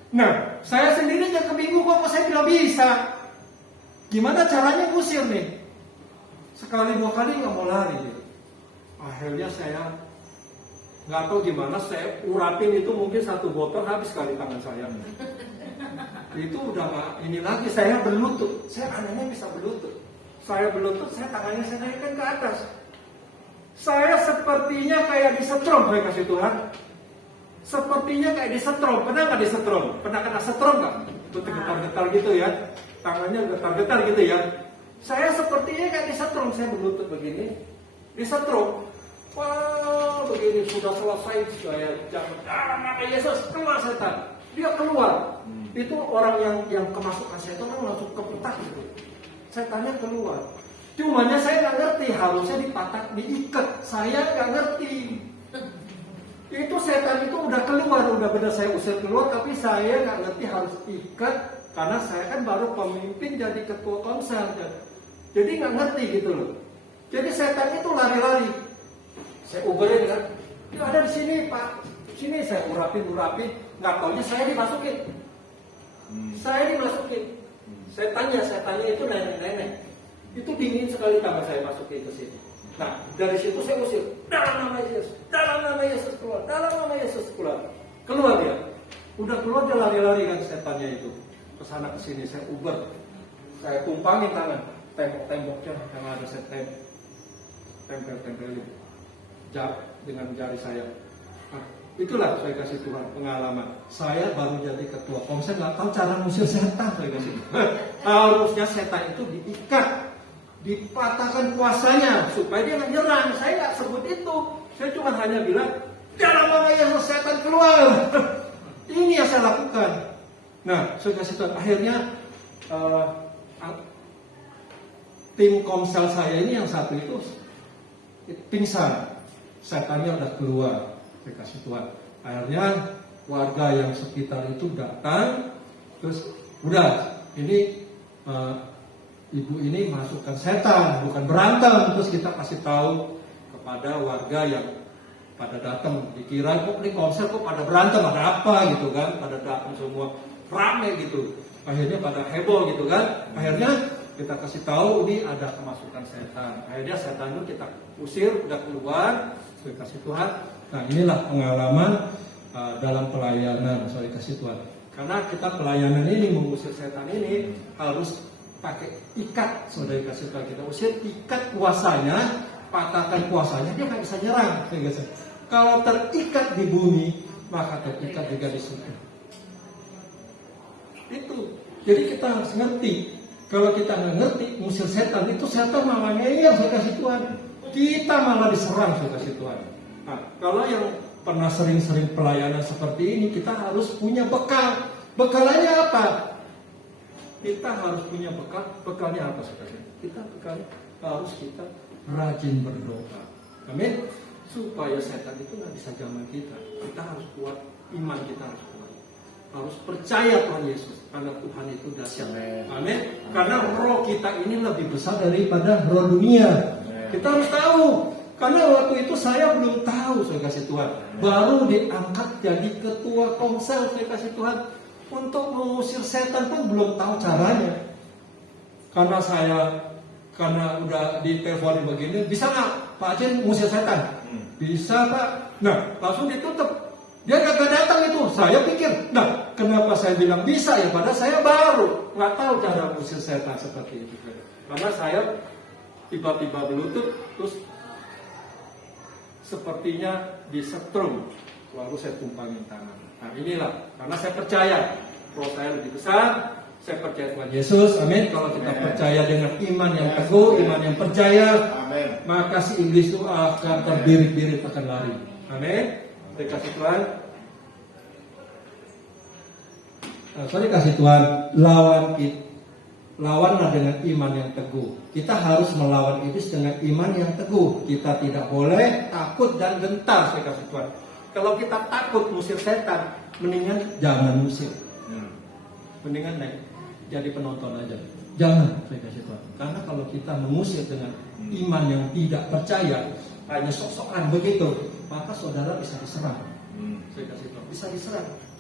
Nah, saya sendiri yang kebingung kok saya bilang bisa. Gimana caranya ngusir nih? Sekali 2 kali nggak mau lari. Akhirnya saya nggak tahu gimana, saya urapin itu mungkin 1 botol habis kali tangan saya. Itu udah nggak ini lagi, saya berlutut. Saya anehnya bisa berlutut. Saya berlutut, saya tangannya saya naikkan ke atas. Saya sepertinya kayak disetrum, saya kasih Tuhan. Sepertinya kayak disetrum. Pernah nggak disetrum? Pernah kena setrum nggak? Itu getar-getar gitu ya. Tangannya getar-getar gitu ya. Saya sepertinya kayak disetrum. Saya berlutut begini, disetrum. Wah, begini sudah selesai. Saya jangan dalam nama Yesus keluar setan. Dia keluar. Itu orang yang kemasukan setan orang langsung keputar gitu. Setannya keluar. Cumanya saya nggak ngerti, harusnya diikat. Saya nggak ngerti. Itu setan itu udah keluar, udah benar saya usir keluar, tapi saya nggak ngerti harus ikat karena saya kan baru pemimpin jadi ketua komsel. Jadi nggak ngerti gitu loh. Jadi setan itu lari-lari. Saya uberin kan, dia ada di sini Pak. Sini saya urapin, nggak taunya saya dimasukin. Saya tanya itu nenek-nenek. Itu dingin sekali tangan saya masukin ke sini. Nah, dari situ saya usir. Dalam nama Yesus keluar. Dalam nama Yesus keluar. Keluar dia. Udah keluar dia lari-lari kan setannya itu. Kesana kesini saya uber. Saya tumpangin tangan. Tembok-temboknya yang ada saya tempel-tempelin. Dengan jari saya. Nah, itulah saya kasih Tuhan pengalaman. Saya baru jadi ketua komsel, nggak tahu cara ngusir setan. Saya kasih. Harusnya setan itu diikat. dipatahkan kuasanya supaya dia nggak nyerang. Saya nggak sebut itu. Saya cuma hanya bilang, dalam nama Yesus setan keluar. Ini yang saya lakukan. Nah, saya kasih tahu. Akhirnya tim komsel saya ini yang satu itu pingsan. Setannya udah keluar. Saya kasih Tuhan. Akhirnya warga yang sekitar itu datang, terus udah ini ibu ini masukkan setan, bukan berantem. Terus kita kasih tahu kepada warga yang pada datang, dikira kok ini konser kok pada berantem, ada apa gitu kan, pada datang semua rame gitu. Akhirnya pada heboh gitu kan. Akhirnya kita kasih tahu ini ada kemasukan setan. Akhirnya setan itu kita usir, udah keluar. Saya kasih Tuhan. Nah, inilah pengalaman dalam pelayanan. Saya kasih Tuhan. Karena kita pelayanan ini mengusir setan ini harus pakai ikat. Saudara kasih Tuhan, kita usir, ikat kuasanya, patahkan kuasanya, dia nggak bisa nyerang. Kalau terikat di bumi, maka terikat juga di surga. Itu. Jadi kita harus ngerti. Kalau kita nggak ngerti, ngusir setan, itu setan malah ngeyel, saya kasih Tuhan. Kita malah diserang, saya kasih Tuhan. Nah, kalau yang pernah sering-sering pelayanan seperti ini, kita harus punya bekal. Bekalnya apa? Kita harus punya bekal. Bekalnya apa, saudara? Kita bekalnya harus kita rajin berdoa. Amin. Supaya setan itu nggak bisa jamah kita. Kita harus kuat, iman kita harus kuat. Harus percaya Tuhan Yesus, karena Tuhan itu dahsyat. Amin. Karena roh kita ini lebih besar daripada roh dunia. Kita harus tahu. Karena waktu itu saya belum tahu, saya kasih Tuhan. Baru diangkat jadi ketua komsel, saya kasih Tuhan. Untuk mengusir setan pun belum tahu caranya. Karena udah diteleponin begini, bisa nggak Pak Aceh ngusir setan? Bisa Pak. Nah, langsung ditutup. Dia kagak datang itu. Saya pikir, nah kenapa saya bilang bisa ya? Padahal saya baru nggak tahu cara ngusir setan seperti itu. Karena saya tiba-tiba berlutut, terus sepertinya disetrum, lalu saya tumpangin tangan. Nah inilah, karena saya percaya roh saya lebih besar, saya percaya Tuhan Yesus, amin. Kalau kita percaya dengan iman yang teguh, iman yang percaya, amin, maka si iblis itu akan terbirit-birit, akan lari. Amin. Saya kasih Tuhan. Saya kasih Tuhan, lawanlah dengan iman yang teguh. Kita harus melawan iblis dengan iman yang teguh. Kita tidak boleh takut dan gentar, saya kasih Tuhan. Kalau kita takut musir setan, mendingan jangan musir. Mendingan jadi penonton aja. Jangan, saya kasih Tuhan. Karena kalau kita mengusir dengan iman yang tidak percaya, hanya sok-sokan begitu, maka saudara bisa diserang. Saya kasih Tuhan, bisa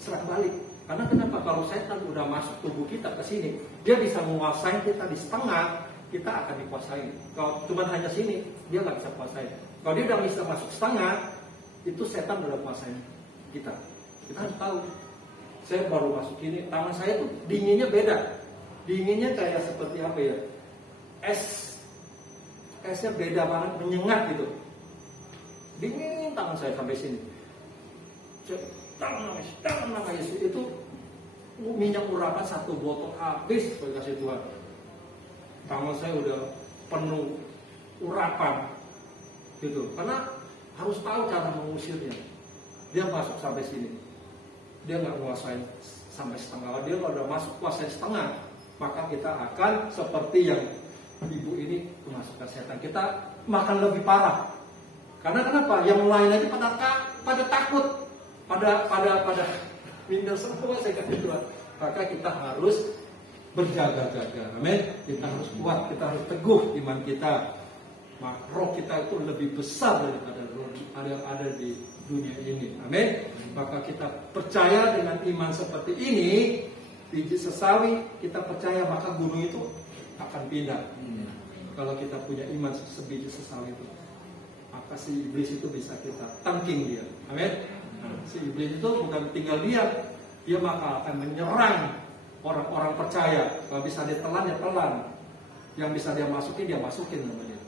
serang balik. Karena kenapa? Kalau setan udah masuk tubuh kita ke sini, dia bisa menguasai kita di setengah, kita akan dikuasai. Kalau cuma hanya sini, dia nggak bisa kuasai. Kalau dia udah bisa masuk setengah, itu setan udah kuasai kita. Kita harus tahu. Saya baru masuk ini, tangan saya tuh dinginnya beda. Dinginnya kayak seperti apa ya? Esnya beda banget, menyengat gitu. Dingin tangan saya sampai sini. Tangan nama Yesus itu minyak urapan 1 botol habis, saya kasih Tuhan. Tangan saya udah penuh urapan gitu. Karena harus tahu cara mengusirnya. Dia masuk sampai sini, dia nggak menguasai sampai setengah. Dia kalau udah masuk kuasai setengah, maka kita akan seperti yang ibu ini kemasukan setan. Kita makan lebih parah. Karena kenapa? Yang lain aja pada takut, pada minder semua, saya kasih Tuhan. Maka kita harus berjaga-jaga. Amin. Kita harus kuat, kita harus teguh iman kita. Roh kita itu lebih besar daripada roh yang ada di dunia ini. Amin. Maka kita percaya dengan iman seperti ini, biji sesawi, kita percaya maka gunung itu akan pindah. Kalau kita punya iman sebiji sesawi itu, maka si iblis itu bisa kita tangking dia. Amin. Si iblis itu bukan tinggal diam, dia maka akan menyerang orang-orang percaya. Kalau bisa dia telan, ya telan. Yang bisa dia masukin namanya.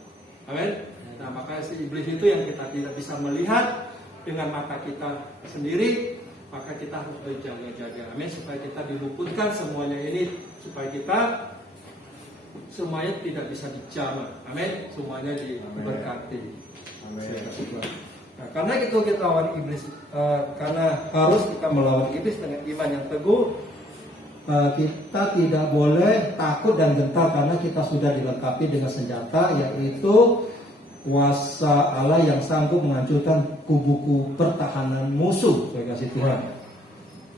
Amin. Nah, maka si iblis itu yang kita tidak bisa melihat dengan mata kita sendiri, maka kita harus berjaga-jaga. Amin. Supaya kita diluputkan semuanya ini, supaya kita semuanya tidak bisa dijamah. Amin. Semuanya diberkati. Amin. Nah, karena itu kita lawan iblis, karena harus kita melawan iblis dengan iman yang teguh. Kita tidak boleh takut dan gentar karena kita sudah dilengkapi dengan senjata, yaitu kuasa Allah yang sanggup menghancurkan kubu-kubu pertahanan musuh. Saya kasih Tuhan.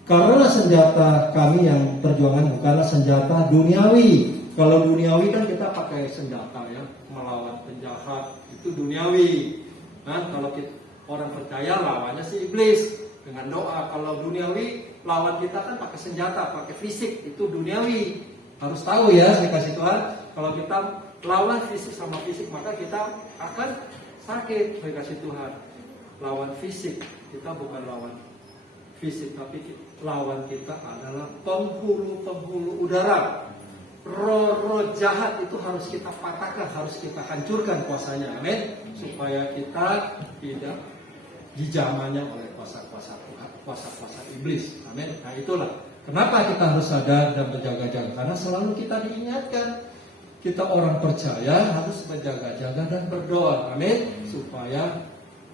Karena senjata kami yang perjuangan bukanlah senjata duniawi. Kalau duniawi kan kita pakai senjata ya, melawan penjahat, itu duniawi. Nah, kalau kita, orang percaya lawannya si iblis dengan doa. Kalau duniawi, lawan kita kan pakai senjata, pakai fisik, itu duniawi. Harus tahu ya, saya kasih Tuhan. Kalau kita lawan fisik sama fisik, maka kita akan sakit. Saya kasih Tuhan. Lawan fisik, kita bukan lawan fisik, tapi lawan kita adalah penghulu-penghulu udara. Roh-roh jahat itu harus kita patahkan, harus kita hancurkan kuasanya. Amin. Supaya kita tidak dijamahnya oleh kuasa-kuasa iblis. Amin. Nah, itulah kenapa kita harus sadar dan berjaga-jaga, karena selalu kita diingatkan, kita orang percaya harus berjaga-jaga dan berdoa. Amin. Supaya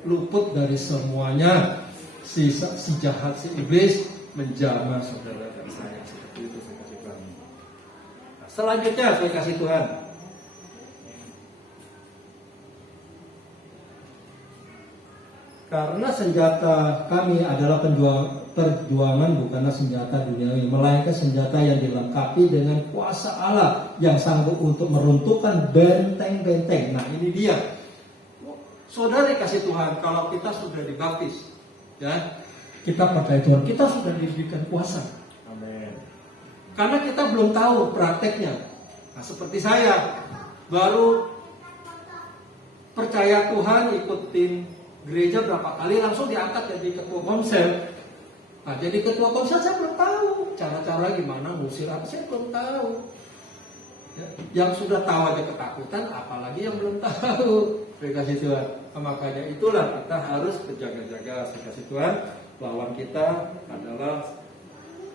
luput dari semuanya si jahat, si iblis menjamah saudara dan saya. Seperti itu saya kasih Tuhan. Nah, selanjutnya saya kasih Tuhan. Karena senjata kami adalah perjuangan bukanlah senjata duniawi, melainkan senjata yang dilengkapi dengan kuasa Allah yang sanggup untuk meruntuhkan benteng-benteng. Nah, ini dia. Saudara kasih Tuhan, kalau kita sudah dibaptis, ya, kita percaya Tuhan, kita sudah diberikan kuasa. Amin. Karena kita belum tahu prakteknya. Nah, seperti saya baru percaya Tuhan, ikutin gereja berapa kali langsung diangkat jadi ketua komsel. Nah, jadi ketua komsel saya belum tahu cara-cara gimana ngusir apa, saya belum tahu. Ya, yang sudah tahu aja ketakutan, apalagi yang belum tahu. Terima kasih Tuhan. Nah, makanya itulah kita harus berjaga-jaga. Terima kasih Tuhan. Lawan kita adalah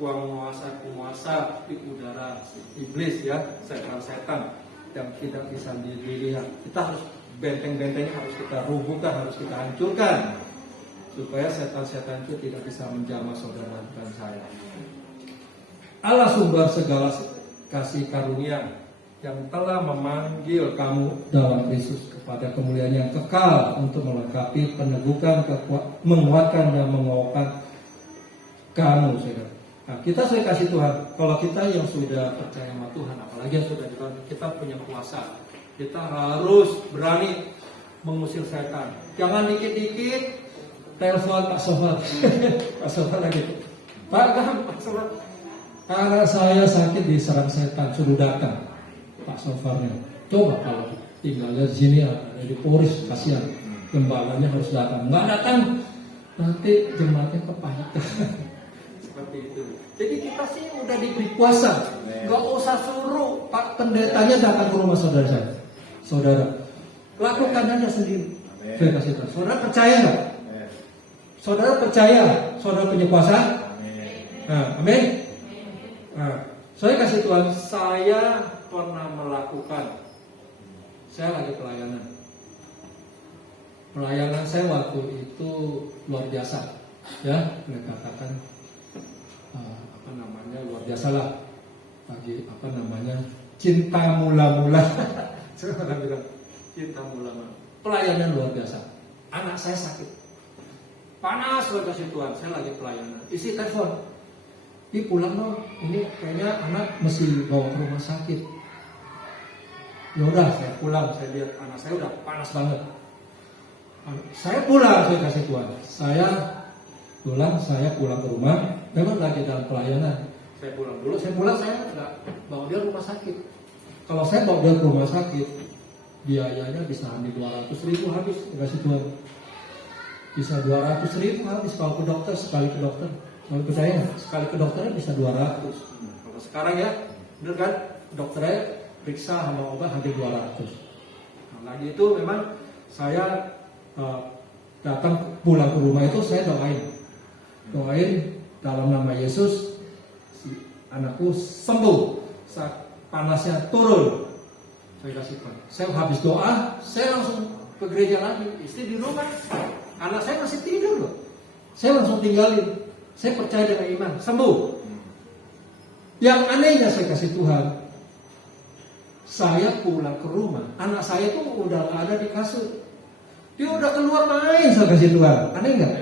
penguasa di udara, iblis ya, setan-setan yang tidak bisa dilihat. Kita harus benteng-bentengnya harus kita rubuhkan, harus kita hancurkan supaya setan-setan itu tidak bisa menjamah saudara dan saya. Allah sumber segala kasih karunia yang telah memanggil kamu dalam Kristus kepada kemuliaan yang kekal untuk melengkapi peneguhan, menguatkan dan mengokohkan kamu, saudara. Nah, kita saya kasih Tuhan, kalau kita yang sudah percaya sama Tuhan, apalagi yang sudah kita punya kuasa. Kita harus berani mengusir setan. Jangan dikit-dikit telepon Pak Sofar. Pak Sofar lagi. Pak Sofar. Karena saya sakit diserang setan, suruh datang Pak Sofarnya. Coba kalau tinggalnya di sini ada di Polres, kasihan. Gembalanya harus datang. Nggak datang, nanti jemaatnya kepahitan. Seperti itu. Jadi kita sih udah diberi kuasa. Nggak usah suruh Pak pendetanya datang ke rumah saudara saya. Saudara, lakukan aja sendiri. Saya kasih tahu. Saudara percaya nggak? Saudara percaya? Saudara punya kuasa? Amin. Nah, saya kasih Tuhan. Saya pernah melakukan. Saya lagi pelayanan. Pelayanan saya waktu itu luar biasa. Ya, mereka katakan luar biasa lah. Lagi cinta mula-mula. Saya pernah bilang cinta mula-mula. Pelayanan luar biasa. Anak saya sakit, panas luar kasih Tuhan. Saya lagi pelayanan. Isi telepon, pulang dong. Ini kayaknya anak mesti bawa ke rumah sakit. Ya udah, saya pulang. Saya lihat anak saya udah panas banget. Saya pulang, saya kasih Tuhan. Saya pulang ke rumah. Memang lagi dalam pelayanan. Saya pulang dulu. Saya nggak bawa dia ke rumah sakit. Kalau saya bawa dia ke rumah sakit, biayanya bisa hampir 200.000 habis. Kasih Tuhan. Bisa 200.000 habis kalau ke dokter, sekali ke dokter. Kalau percaya, sekali ke dokternya bisa 200. Kalau sekarang ya, bener kan? Dokternya periksa sama obat hampir 200. Nah, lagi itu memang saya datang pulang ke rumah itu saya doain dalam nama Yesus si anakku sembuh, saat panasnya turun. Saya kasih Tuhan. Saya habis doa, saya langsung ke gereja lagi. Istri di rumah, anak saya masih tidur loh. Saya langsung tinggalin. Saya percaya dengan iman, sembuh. Yang anehnya saya kasih Tuhan, saya pulang ke rumah, anak saya tuh udah gak ada di kasur. Dia udah keluar main, saya kasih Tuhan. Aneh nggak?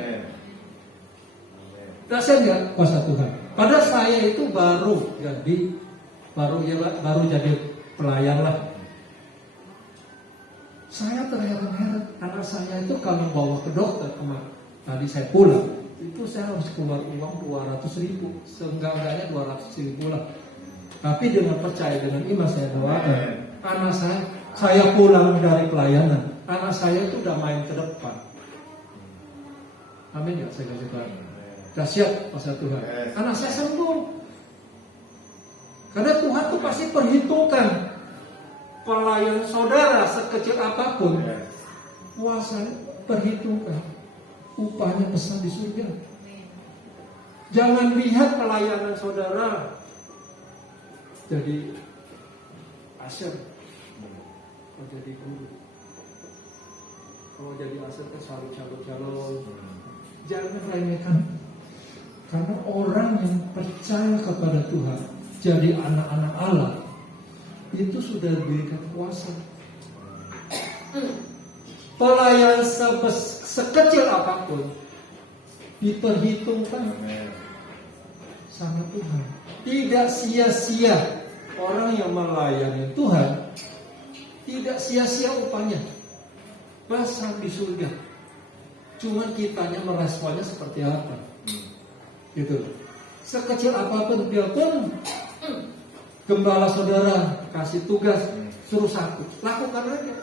Dahsyat nggak kuasa Tuhan? Padahal saya itu baru jadi pelayan lah. Saya terheran-heran, anak saya itu kalau bawa ke dokter kemarin, tadi saya pulang, itu saya harus keluar uang 200.000, seenggak-enggaknya 200.000 lah. Tapi dengan percaya, dengan iman saya doakan, anak saya pulang dari pelayanan, anak saya itu udah main ke depan. Amin ya, saya kasih Tuhan. Dahsyat kuasa Tuhan. Anak saya sembuh. Karena Tuhan tuh pasti perhitungkan pelayan saudara sekecil apapun, kuasanya perhitungkan, upahnya besar di surga. Jangan lihat pelayanan saudara jadi asyik, kalau jadi guru, kalau jadi asyik kan selalu calon. Jangan remehkan, karena orang yang percaya kepada Tuhan, jadi anak-anak Allah, itu sudah diberikan kuasa. Pelayan sekecil apapun diperhitungkan sama Tuhan. Tidak sia-sia orang yang melayani Tuhan, tidak sia-sia upahnya, besar di surga. Cuma kitanya meresponnya seperti apa, gitu. Sekecil apapun, biarpun gembala saudara kasih tugas, suruh satu, lakukan aja.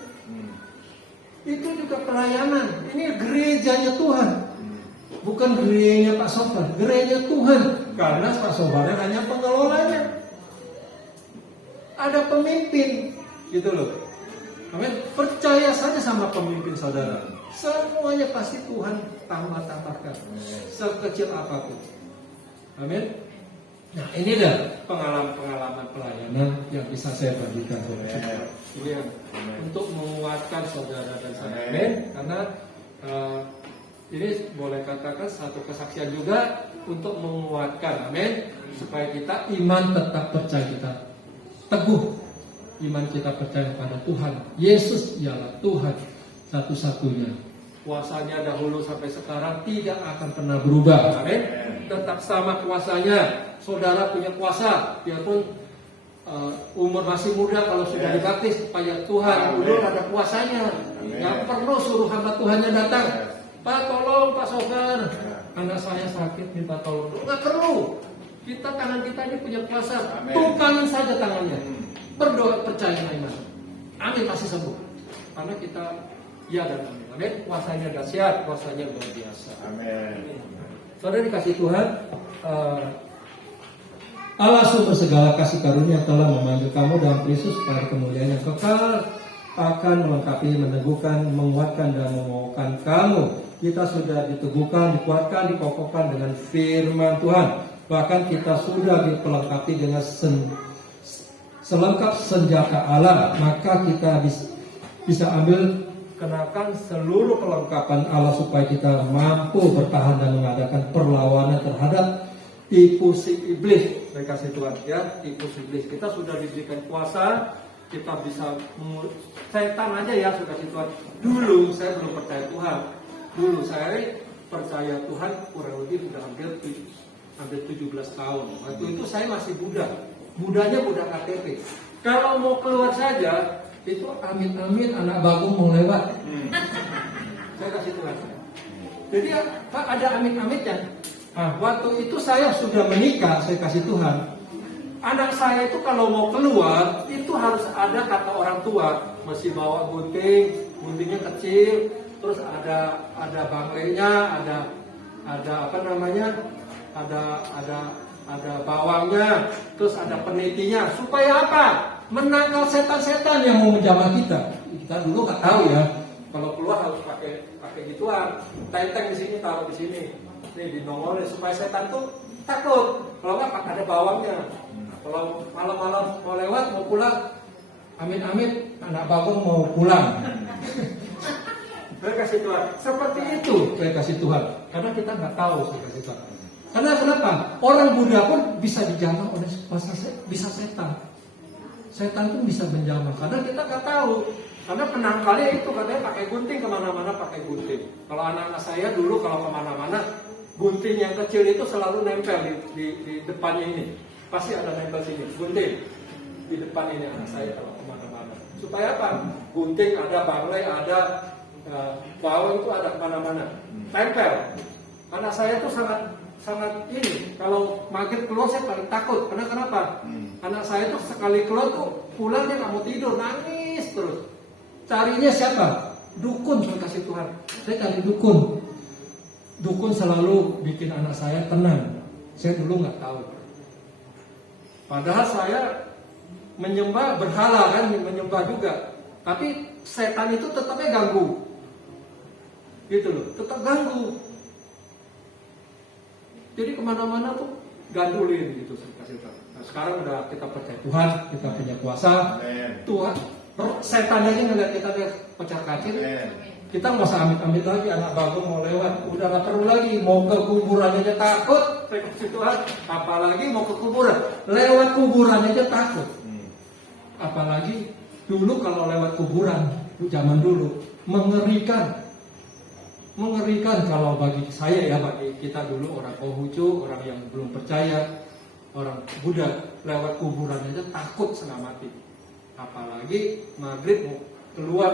Itu juga pelayanan. Ini gerejanya Tuhan, bukan gerejanya Pak Sofar, gerejanya Tuhan. Karena Pak Sofarnya hanya pengelolanya, ada pemimpin, gitu loh. Amin. Percaya saja sama pemimpin saudara, semuanya pasti Tuhan tambah-tambahkan, sekecil apapun. Amin. Nah, ini dah pengalaman pelayanan yang bisa saya bagikan. Ini yang untuk menguatkan saudara dan saya. Amin. Karena ini boleh katakan satu kesaksian juga untuk menguatkan. Amin. Supaya kita iman tetap percaya, kita teguh iman kita percaya pada Tuhan. Yesus ialah Tuhan satu-satunya. Kuasanya dahulu sampai sekarang tidak akan pernah berubah. Amin. Tetap sama kuasanya. Saudara punya kuasa, biarpun umur masih muda, kalau sudah dibaptis, supaya Tuhan udah ada kuasanya. Nggak perlu suruh hamba Tuhannya datang. Pak tolong Pak Sofar, anak saya sakit minta tolong. Nggak perlu. Kita tangan kita ini punya kuasa. Tumpangin saja tangannya. Berdoa percaya iman. Amin, pasti sembuh. Karena kita ya dan amin. Amin. Kuasanya dahsyat, kuasanya luar biasa. Amin. Saudara dikasih Tuhan, Allah sumber segala kasih karunia telah memanggil kamu dalam Kristus pada kemuliaan yang kekal, akan melengkapi, meneguhkan, menguatkan dan mengokohkan kamu. Kita sudah diteguhkan, dikuatkan, dikokohkan dengan firman Tuhan. Bahkan kita sudah diperlengkapi dengan selengkap senjata Allah. Maka kita bisa ambil, kenakan seluruh kelengkapan Allah supaya kita mampu bertahan dan mengadakan perlawanan terhadap tipu si iblis. Saya kasih Tuhan ya, tipu si iblis. Kita sudah diberikan kuasa, kita bisa setan aja ya, sudah kasih Tuhan. Dulu saya belum percaya Tuhan. Dulu saya percaya Tuhan kurang lebih sudah hampir 17 tahun. Waktu itu saya masih budak. Budaknya budak KTP. Kalau mau keluar saja, itu amin-amin anak bagong mau lewat. Saya kasih Tuhan. Jadi Pak ada amin-aminnya. Nah, waktu itu saya sudah menikah, saya kasih Tuhan. Anak saya itu kalau mau keluar, itu harus ada kata orang tua, mesti bawa gunting, guntingnya kecil, terus ada banglenya, ada apa namanya, ada bawangnya, terus ada penitinya, supaya apa? Menangkal setan-setan yang mau menjamah kita. Kita dulu nggak tahu ya, kalau keluar harus pakai gituan, tenteng di sini, taruh di sini. Nih dinongolin supaya setan tuh takut. Kalau nggak ada bawangnya. Kalau malam-malam mau lewat mau pulang, Amit-amit anak Bagong mau pulang. Saya kasih Tuhan. Seperti itu saya kasih Tuhan. Karena kita nggak tahu saya kasih Tuhan. Karena kenapa? Orang Buddha pun bisa dijamah oleh bisa setan. Setan pun bisa menjamah. Karena kita nggak tahu. Karena penangkalnya itu katanya pakai gunting, kemana-mana pakai gunting. Kalau anak-anak saya dulu kalau kemana-mana, gunting yang kecil itu selalu nempel di depannya ini. Pasti ada nempel sini, gunting di depan ini anak saya kalau kemana-mana. Supaya apa? Gunting ada, banglai ada, bawang itu ada kemana-mana. Tempel. Anak saya tuh sangat ini. Kalau maghrib keluar saya paling takut. Karena kenapa? Anak saya tuh sekali keluar tuh pulang dia nggak mau tidur, nangis terus. Carinya siapa? Dukun, saya kasih Tuhan. Saya cari dukun. Dukun selalu bikin anak saya tenang. Saya dulu nggak tahu. Padahal saya menyembah berhala kan, menyembah juga. Tapi setan itu tetapnya ganggu. Gitu loh, tetap ganggu. Jadi kemana-mana tuh gandulin gitu saya kasih Tuhan. Nah, sekarang udah kita percaya Tuhan, kita punya kuasa. Tuhan, setan aja ngeliat kita dia pecah kacir. Kita nggak usah amit-amit lagi anak Bagong mau lewat, udah nggak perlu lagi mau ke kuburan aja takut. Saya kasih Tuhan, apalagi mau ke kuburan, lewat kuburan aja takut. Apalagi dulu kalau lewat kuburan, zaman dulu mengerikan kalau bagi saya ya, bagi kita dulu orang Konghucu, orang yang belum percaya, orang Buddha lewat kuburan aja takut setengah mati. Apalagi maghrib mau keluar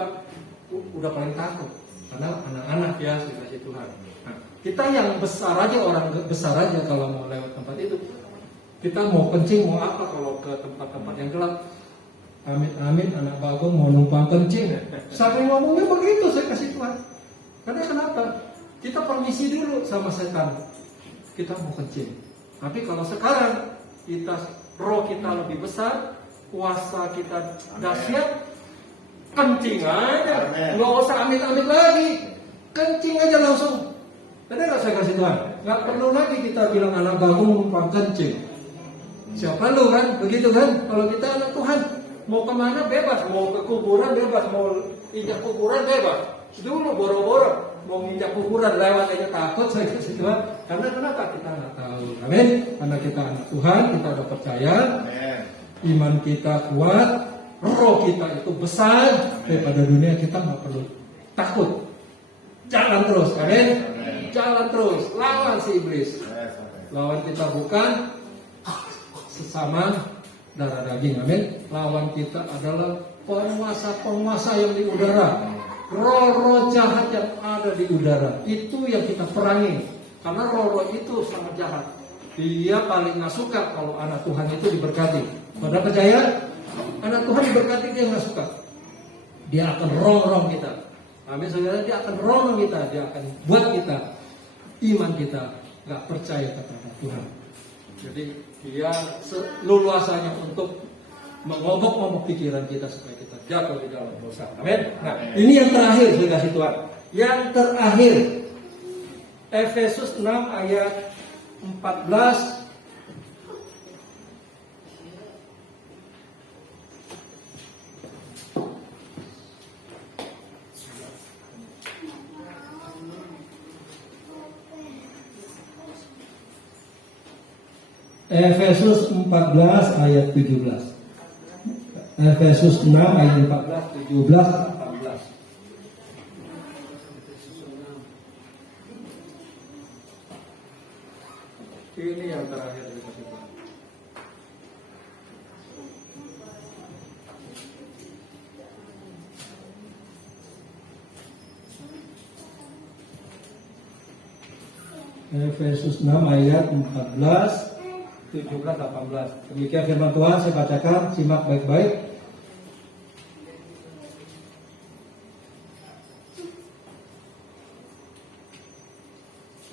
udah paling takut karena anak-anak ya dikasih Tuhan. Nah, kita yang besar aja, orang besar aja kalau mau lewat tempat itu, kita mau kencing mau apa kalau ke tempat-tempat yang gelap, amit-amit anak Bagong mau numpang kencing. Sampai ngomongnya begitu saya kasih Tuhan. Karena kenapa? Kita permisi dulu sama setan. Kita mau kencing. Tapi kalau sekarang roh kita lebih besar, kuasa kita dahsyat, kencing aja, nggak usah amit-amit lagi, kencing aja langsung. Tadi nggak saya kasih Tuhan, nggak perlu lagi kita bilang anak Bagong numpang kencing. Siapa lu kan, begitu kan? Kalau kita anak Tuhan, mau kemana bebas, mau ke kuburan bebas, mau injak kuburan bebas. Dulu boro-boro mau injak kuburan lewat aja takut saya kasih Tuhan. Karena kenapa? Kita nggak tahu. Amin. Karena kita anak Tuhan, kita udah percaya. Iman kita kuat, roh kita itu besar daripada dunia, kita nggak perlu takut. Jalan terus, amin. Jalan terus, lawan si iblis. Lawan kita bukan sesama darah daging, amin. Lawan kita adalah penguasa-penguasa yang di udara, roh-roh jahat yang ada di udara. Itu yang kita perangi. Karena roh-roh itu sangat jahat. Dia paling nggak suka kalau anak Tuhan itu diberkati. Pada percaya, anak Tuhan diberkati dia nggak suka. Dia akan rongrong kita. Amin saudara, dia akan rongrong kita. Dia akan buat kita iman kita nggak percaya kepada Tuhan. Jadi dia leluasanya untuk mengobok-ngobok pikiran kita supaya kita jatuh di dalam dosa. Amin. Nah, ini yang terakhir saya kasih Tuhan. Yang terakhir, Efesus 6 ayat 14. Efesus 14 ayat 17. Efesus 6 ayat 14, 17, 18. Ini yang terakhir dikasih Tuhan. Efesus 6 ayat 14, 17, 18. Demikian firman Tuhan, saya bacakan, simak baik-baik.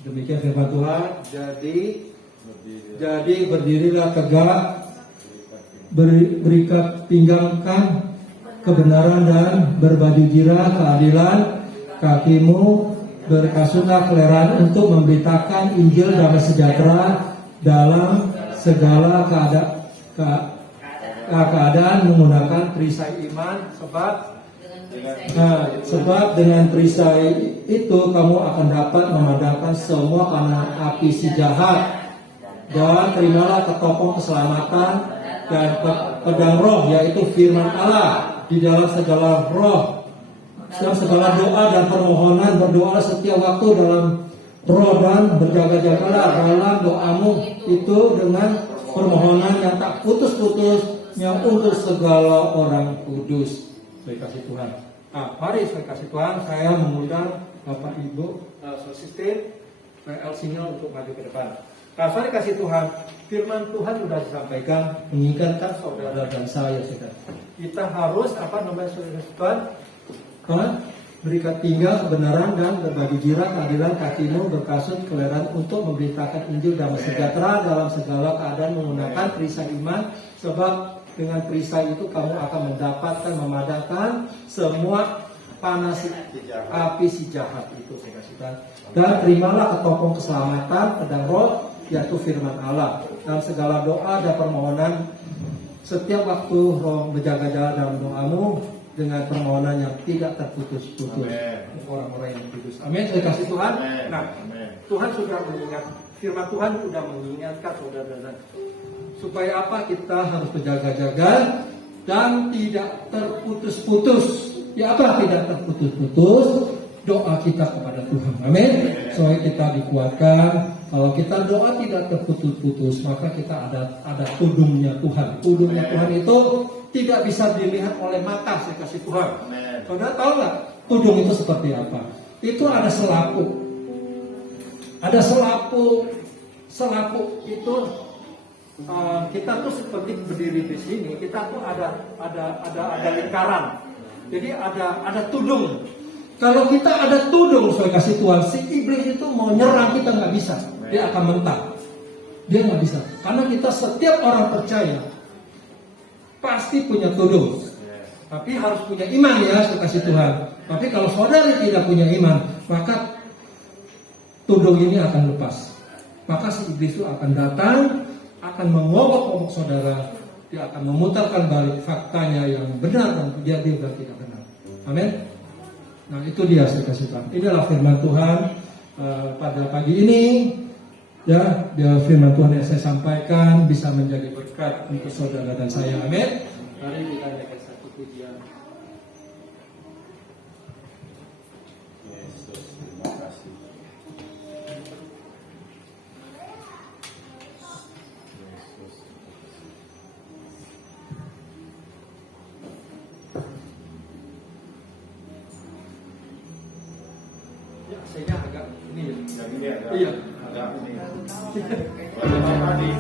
Demikian firman Tuhan. Jadi berdirilah tegak, berikat pinggangkan kebenaran dan berbaju jirah keadilan, kakimu berkasutlah keleran untuk memberitakan Injil damai sejahtera dalam segala keadaan menggunakan perisai iman, sebab dengan perisai itu kamu akan dapat memadamkan semua panah api si jahat. Dan terimalah ketopong keselamatan dan pedang roh, yaitu firman Allah. Di dalam segala doa dan permohonan berdoa setiap waktu dalam roh, dan berjaga-jagalah dalam doamu itu dengan permohonan yang tak putus-putusnya untuk segala orang kudus. Saya kasih Tuhan. Mari saya kasih Tuhan. Saya mengundang Bapak Ibu Sosister PL-nya untuk maju ke depan. Saya kasih Tuhan, firman Tuhan sudah disampaikan, mengingatkan saudara dan saya sudah. Kita harus saudara Tuhan, berikan tinggal kebenaran dan berbagi jirat keadilan kakimu berkasut keleran untuk memberitakan Injil damai sejahtera dalam segala keadaan menggunakan perisai iman, sebab dengan perisai itu kamu akan mendapatkan memadamkan semua panas api si jahat itu, saya kasih Tuhan. Dan terimalah ketopong keselamatan pedang roh, yaitu firman Allah. Dalam segala doa dan permohonan setiap waktu roh berjaga-jaga dalam doamu dengan permohonan yang tidak terputus-putus. Orang-orang yang kudus. Amin. Saya kasih Tuhan. Nah, Tuhan sudah mengingat, firman Tuhan sudah mengingatkan saudara-saudara supaya apa? Kita harus berjaga-jaga dan tidak terputus-putus. Ya, apa tidak terputus-putus? Doa kita kepada Tuhan. Amin. Supaya kita dikuatkan. Kalau kita doa tidak terputus-putus, maka kita ada tudungnya Tuhan. Tudungnya Tuhan itu tidak bisa dilihat oleh mata, saya kasih Tuhan. Saudara tahu nggak tudung itu seperti apa? Itu ada selapu. Ada selapu itu kita tuh seperti berdiri di sini. Kita tuh ada lingkaran. Jadi ada tudung. Kalau kita ada tudung, saya kasih Tuhan, si iblis itu mau nyerang kita nggak bisa. Dia akan mentak. Dia nggak bisa. Karena kita setiap orang percaya pasti punya tudung. Tapi harus punya iman ya, saya kasih Tuhan. Tapi kalau saudara tidak punya iman, maka tudung ini akan lepas. Maka si iblis itu akan datang, akan mengobok-obok saudara. Dia akan memutarkan balik faktanya yang benar dan dia tidak benar. Amin. Nah itu dia, saya kasih Tuhan. Inilah firman Tuhan pada pagi ini. Ya, firman Tuhan yang saya sampaikan bisa menjadi berkat untuk saudara dan saya. Amin. Mari kita naikkan satu pujian. Yesus, terima kasih. Yesus. Ya, saya agak ini ya. Yang ini ada. Iya. Ada ini. Ada tadi.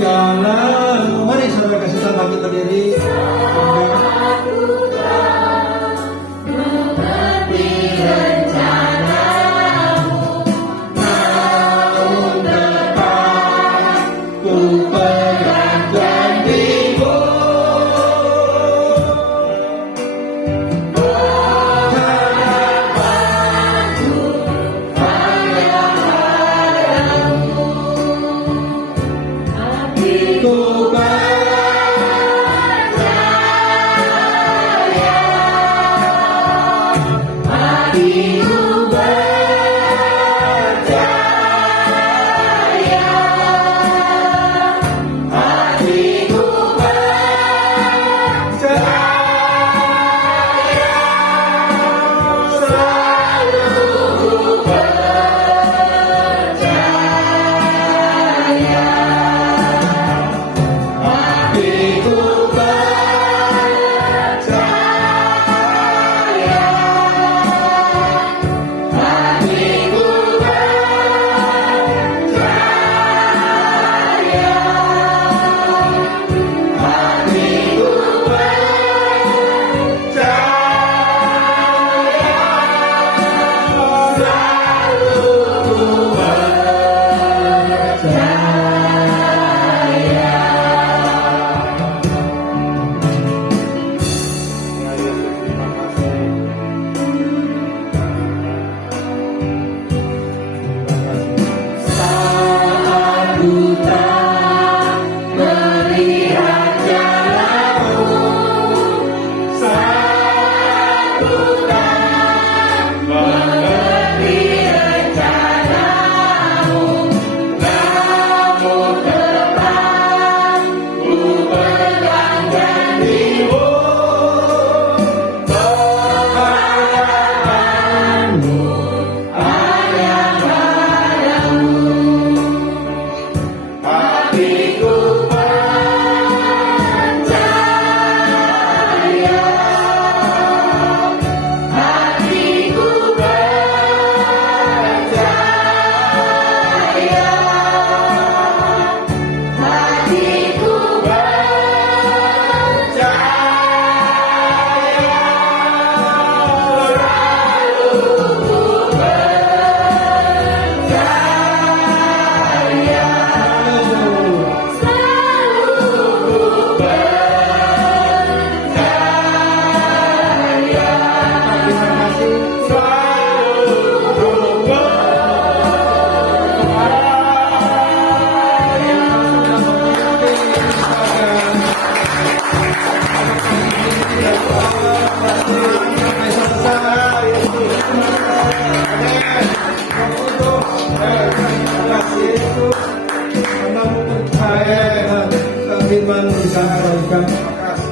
Jalan, mari saudara kasih Tuhan bangkit berdiri.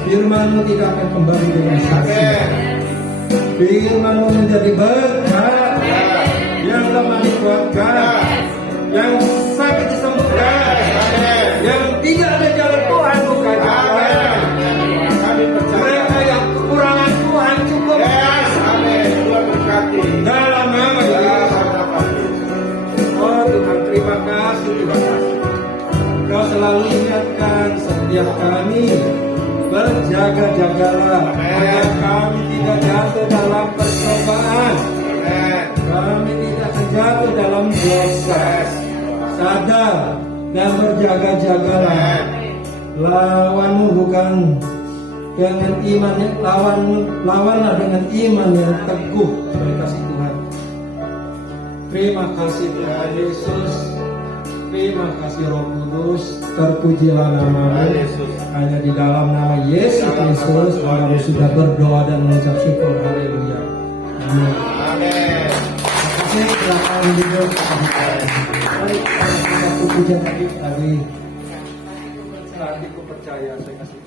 Firman-Mu tidak akan kembali dengan saksi. Firman-Mu menjadi berkat, yang lemah dikuatkan, yang sakit disembuhkan, yang tidak ada jalan Tuhan buka jalan. Mereka yang kekurangan Tuhan cukupkan. Dalam nama Yesus. Oh Tuhan, terima kasih, terima kasih. Kau selalu ingatkan setiap kami, berjaga-jagalah agar kami tidak jatuh dalam percobaan. Kami tidak jatuh dalam dosa. Sadar dan berjaga-jagalah. Lawanmu bukan dengan iman, lawanlah dengan iman yang teguh. Terima kasih Tuhan. Terima kasih Tuhan Yesus. Terima kasih Roh Kudus. Terpujilah nama-Mu. Hanya di dalam nama Yesus Kristus kami sudah berdoa dan mengucap syukur. Haleluya. Amin. Terima kasih. Silakan duduk. Baik, kita pujian lagi. Tadi ku percaya saya kasih